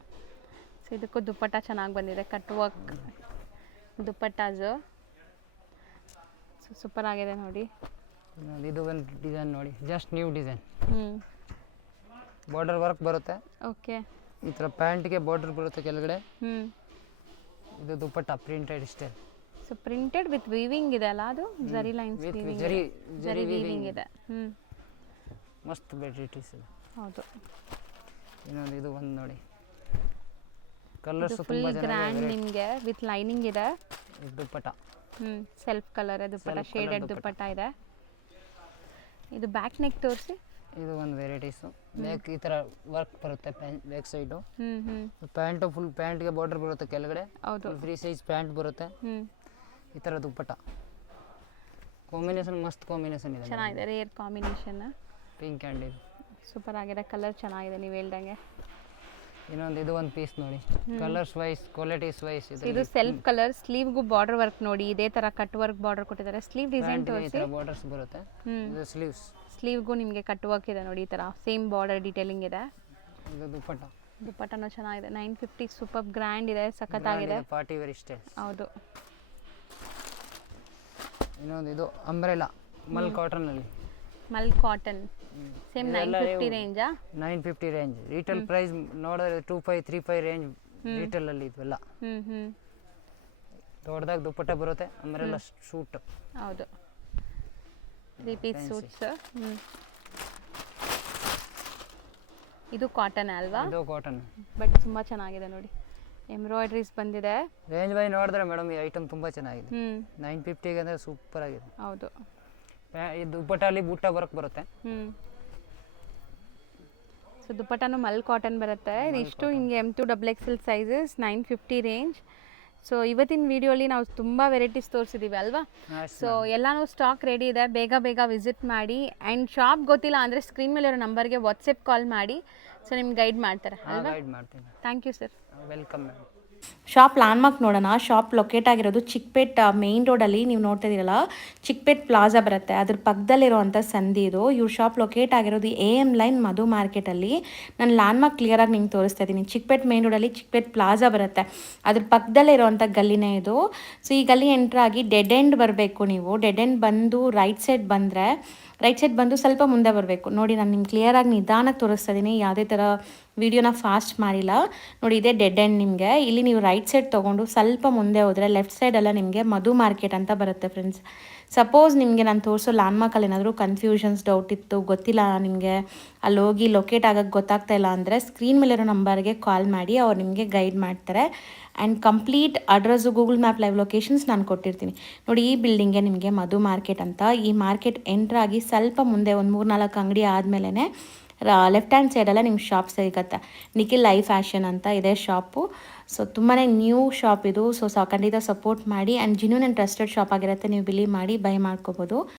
ಸೊ ಇದಕ್ಕೂ ದುಪ್ಪಟ್ಟ ಚೆನ್ನಾಗಿ ಬಂದಿದೆ, ಕಟ್ ವರ್ಕ್ ದುಪ್ಪಟ್ಟಾಜು. ಸೊ ಸೂಪರ್ ಆಗಿದೆ ನೋಡಿ. ಇದು ಒಂದು ಡಿಸೈನ್ ನೋಡಿ, just new design. Border work ಬರುತ್ತೆ. ಓಕೆ, ಈ ಥರ ಪ್ಯಾಂಟ್ಗೆ ಬಾರ್ಡರ್ ಬರುತ್ತೆ ಕೆಳಗಡೆ. ಇದು dupatta printed style. So printed with weaving ಇದೆ ಅಲ್ಲ, ಅದು ಜರಿ ಲೈನ್ಸ್ ವೀವಿಂಗ್, ಜರಿ ವೀವಿಂಗ್ ಇದೆ. ಮಸ್ತ್ ವೆರೈಟೀಸ್ ಇದೆ. ಹೌದು. ಇನ್ನೊಂದು ಇದು ಒಂದು ನೋಡಿ, ಕಲರ್ಸ್ ಫುಲ್ ಗ್ರ್ಯಾಂಡ್ ನಿಮಗೆ ವಿತ್ ಲೈನಿಂಗ್ ಇದೆ. ದುಪ್ಪಟ್ಟ ಸೆಲ್ಫ್ ಕಲರ್ ದುಪ್ಪಟ್ಟ, ಶೇಡೆಡ್ ದುಪ್ಪಟ್ಟ ಇದೆ. ಇದು ಬ್ಯಾಕ್ ನೆಕ್ ತೋರಿಸಿ. ಇದು ಒಂದು ವೆರೈಟೀಸು. ಬ್ಯಾಕ್ ಈ ಥರ ವರ್ಕ್ ಬರುತ್ತೆ, ಬ್ಯಾಕ್ ಸೈಡು. ಪ್ಯಾಂಟು ಫುಲ್ ಪ್ಯಾಂಟ್ಗೆ ಬಾರ್ಡರ್ ಬರುತ್ತೆ ಕೆಳಗಡೆ. ಹೌದು, 3 ಸೈಜ್ ಪ್ಯಾಂಟ್ ಬರುತ್ತೆ. ಈ ಥರ ದುಪ್ಪಟ್ಟ ಕಾಂಬಿನೇಷನ್ ಮಸ್ತ್ ಕಾಂಬಿನೇಷನ್ ಇದೆ, ಚೆನ್ನಾಗಿದೆ. ರೇರ್ ಕಾಂಬಿನೇಷನ್, ಪಿಂಕ್ ಆ್ಯಂಡ್ ಇದು ಸೂಪರ್ ಆಗಿದೆ. ಕಲರ್ ಚೆನ್ನಾಗಿದೆ ನೀವು ಹೇಳ್ದಂಗೆ. ಇನ್ನೊಂದು ಇದು ಒಂದು ಪೀಸ್ ನೋಡಿ, ಕಲರ್ಸ್ ವೈಸ್ ಕ್ವಾಲಿಟೀಸ್ ವೈಸ್. ಇದು ಸೆಲ್ಫ್ ಕಲರ್, ಸ್ಲೀವ್ಗೂ ಬಾರ್ಡರ್ ವರ್ಕ್ ನೋಡಿ, ಇದೇ ತರ ಕಟ್ ವರ್ಕ್ ಬಾರ್ಡರ್ ಕೊಟ್ಟಿದ್ದಾರೆ. ಸ್ಲೀವ್ ಡಿಸೈನ್ ತೋರಿಸಿ. ಬಾರ್ಡರ್ಸ್ ಬರುತ್ತೆ. ಇದು ಸ್ಲೀವ್ಸ್, ಸ್ಲೀವ್ಗೂ ನಿಮಗೆ ಕಟ್ ವರ್ಕ್ ಇದೆ ನೋಡಿ, ಈ ತರ ಸೇಮ್ ಬಾರ್ಡರ್ ಡೀಟೇಲಿಂಗ್ ಇದೆ. ಇದು ದುಪ್ಪಟ್ಟ, ದುಪ್ಪಟ್ಟನೂ ಚೆನ್ನಾಗಿದೆ. 950 ಸೂಪರ್ ಗ್ರ್ಯಾಂಡ್ ಇದೆ, ಸಖತ್ತಾಗಿದೆ. Party wear style. ಹೌದು. ಇನ್ನೊಂದು ಇದು ಅಂಬ್ರೆಲಾ ಮಲ್ ಕಾಟನ್ ಅಲ್ಲಿ. ಮಲ್ ಕಾಟನ್ ಸೇಮ್ 950 ರೇಂಜಾ? 950 ರೇಂಜ್. ರಿಟೇಲ್ ಪ್ರೈಸ್ ನೋಡಿದ್ರೆ 25, 35 ರೇಂಜ್ ರಿಟೇಲ್ ಅಲ್ಲಿ ಇವೆಲ್ಲ. ದೊಡ್ಡದಾಗಿ ದುಪ್ಪಟ್ಟ ಬರುತ್ತೆ ಅಂಬ್ರೆಲ್ಲ ಶೂಟ್. ಹೌದು 3 ಪೀಸ್ ಸೂಟ್ಸ್. ಇದು ಕಾಟನ್ ಅಲ್ವಾ? ಇದು ಕಾಟನ್ ಬಟ್ ತುಂಬ ಚೆನ್ನಾಗಿದೆ ನೋಡಿ, ಎಂಬ್ರಾಯ್ಡ್ರೀಸ್ ಬಂದಿದೆ. ರೇಂಜ್ ಬೈ ನೋಡಿದ್ರೆ ಮೇಡಮ್ ಈ ಐಟಮ್ ತುಂಬ ಚೆನ್ನಾಗಿದೆ. 950 ಅಂದರೆ ಸೂಪರ್ ಆಗಿದೆ. ಹೌದು ಈ ದುಪ್ಪಟ್ಟಲ್ಲಿ ಬೂಟ ಬರೋಕ್ಕೆ ಬರುತ್ತೆ. ಸೊ ದುಪ್ಪಟ್ಟನು ಮಲ್ ಕಾಟನ್ ಬರುತ್ತೆ. ಇದಿಷ್ಟು ಹಿಂಗೆ M2 XXL sizes 950 range. So ಇವತ್ತಿನ ವಿಡಿಯೋಲಿ ನಾವು ತುಂಬ ವೆರೈಟೀಸ್ ತೋರಿಸಿದ್ದೀವಿ ಅಲ್ವಾ? ಸೊ ಎಲ್ಲನೂ ಸ್ಟಾಕ್ ರೆಡಿ ಇದೆ, ಬೇಗ ಬೇಗ ವಿಸಿಟ್ ಮಾಡಿ. ಆ್ಯಂಡ್ ಶಾಪ್ ಗೊತ್ತಿಲ್ಲ ಅಂದರೆ ಸ್ಕ್ರೀನ್ ಮೇಲೆ ಇರೋ ನಂಬರ್ಗೆ ವಾಟ್ಸಪ್ ಕಾಲ್ ಮಾಡಿ, ಸೊ ನಿಮ್ಗೆ ಗೈಡ್ ಮಾಡ್ತಾರೆ ಅಲ್ವಾ? ಗೈಡ್ ಮಾಡ್ತೀನಿ. Thank you sir. Welcome madam. Shop landmark ನೋಡೋಣ. ಶಾಪ್ ಲೊಕೇಟ್ ಆಗಿರೋದು ಚಿಕ್ಕಪೇಟ್ ಮೇಯ್ನ್ ರೋಡಲ್ಲಿ. ನೀವು ನೋಡ್ತಾ ಇದ್ದೀರಲ್ಲ, ಚಿಕ್ಕಪೇಟ್ ಪ್ಲಾಜಾ ಬರುತ್ತೆ, ಅದ್ರ ಪಕ್ಕದಲ್ಲಿರುವಂಥ ಸಂಧಿ ಇದು. ಇವ್ರ ಶಾಪ್ ಲೊಕೇಟ್ ಆಗಿರೋದು AM ಲೈನ್ ಮಧು ಮಾರ್ಕೆಟಲ್ಲಿ. ನಾನು ಲ್ಯಾಂಡ್ಮಾರ್ಕ್ ಕ್ಲಿಯರಾಗಿ ನಿಮ್ಗೆ ತೋರಿಸ್ತಾ ಇದ್ದೀನಿ. ಚಿಕ್ಕಪೇಟ್ ಮೇಯ್ನ್ ರೋಡಲ್ಲಿ ಚಿಕ್ಕಪೇಟ್ ಪ್ಲಾಜಾ ಬರುತ್ತೆ, ಅದ್ರ ಪಕ್ಕದಲ್ಲೇ ಇರೋವಂಥ ಗಲ್ಲಿನೇ ಇದು. ಸೊ ಈ ಗಲ್ಲಿ ಎಂಟ್ರಾಗಿ ಡೆಡ್ ಎಂಡ್ ಬರಬೇಕು ನೀವು. ಡೆಡ್ ಎಂಡ್ ಬಂದು ರೈಟ್ ಸೈಡ್ ಬಂದು ಸ್ವಲ್ಪ ಮುಂದೆ ಬರಬೇಕು. ನೋಡಿ ನಾನು ನಿಮ್ಗೆ ಕ್ಲಿಯರಾಗಿ ನಿಧಾನಕ್ಕೆ ತೋರಿಸ್ತಾ ಇದ್ದೀನಿ, ಯಾವುದೇ ಥರ ವಿಡಿಯೋನ ಫಾಸ್ಟ್ ಮಾಡಿಲ್ಲ. ನೋಡಿ ಇದೇ ಡೆಡ್ ಎಂಡ್. ನಿಮಗೆ ಇಲ್ಲಿ ನೀವು ರೈಟ್ ಸೈಡ್ ತೊಗೊಂಡು ಸ್ವಲ್ಪ ಮುಂದೆ ಹೋದರೆ ಲೆಫ್ಟ್ ಸೈಡೆಲ್ಲ ನಿಮಗೆ ಮಧು ಮಾರ್ಕೆಟ್ ಅಂತ ಬರುತ್ತೆ ಫ್ರೆಂಡ್ಸ್. ಸಪೋಸ್ ನಿಮಗೆ ನಾನು ತೋರಿಸೋ ಲ್ಯಾಂಡ್ಮಾರ್ಕಲ್ಲಿ ಏನಾದರೂ ಕನ್ಫ್ಯೂಷನ್ಸ್ ಡೌಟ್ ಇತ್ತು, ಗೊತ್ತಿಲ್ಲ ನಿಮಗೆ, ಅಲ್ಲಿ ಹೋಗಿ ಲೊಕೇಟ್ ಆಗೋಕ್ಕೆ ಗೊತ್ತಾಗ್ತಾ ಇಲ್ಲ ಅಂದರೆ ಸ್ಕ್ರೀನ್ ಮೇಲಿರೋ ನಂಬರ್ಗೆ ಕಾಲ್ ಮಾಡಿ, ಅವ್ರು ನಿಮಗೆ ಗೈಡ್ ಮಾಡ್ತಾರೆ. And complete address Google map live locations ನಾನು ಕೊಟ್ಟಿರ್ತೀನಿ. ನೋಡಿ ಈ ಬಿಲ್ಡಿಂಗ್ಗೆ ನಿಮಗೆ ಮಧು ಮಾರ್ಕೆಟ್ ಅಂತ. ಈ ಮಾರ್ಕೆಟ್ ಎಂಟ್ರಾಗಿ ಸ್ವಲ್ಪ ಮುಂದೆ ಒಂದು 3-4 ಅಂಗಡಿ ಆದಮೇಲೆ ಲೆಫ್ಟ್ ಹ್ಯಾಂಡ್ ಸೈಡೆಲ್ಲ ನಿಮ್ಗೆ ಶಾಪ್ ಸಿಗುತ್ತೆ. ನಿಖಿಲ್ ಲೈಫ್ ಫ್ಯಾಷನ್ ಅಂತ ಇದೆ ಶಾಪು. ಸೊ ತುಂಬಾ ನ್ಯೂ ಶಾಪ್ ಇದು. ಸೊ ಖಂಡಿತ ಸಪೋರ್ಟ್ ಮಾಡಿ. And genuine and trusted shop ಆಗಿರುತ್ತೆ, ನೀವು ಬಿಲೀವ್ ಮಾಡಿ ಬೈ ಮಾಡ್ಕೋಬೋದು.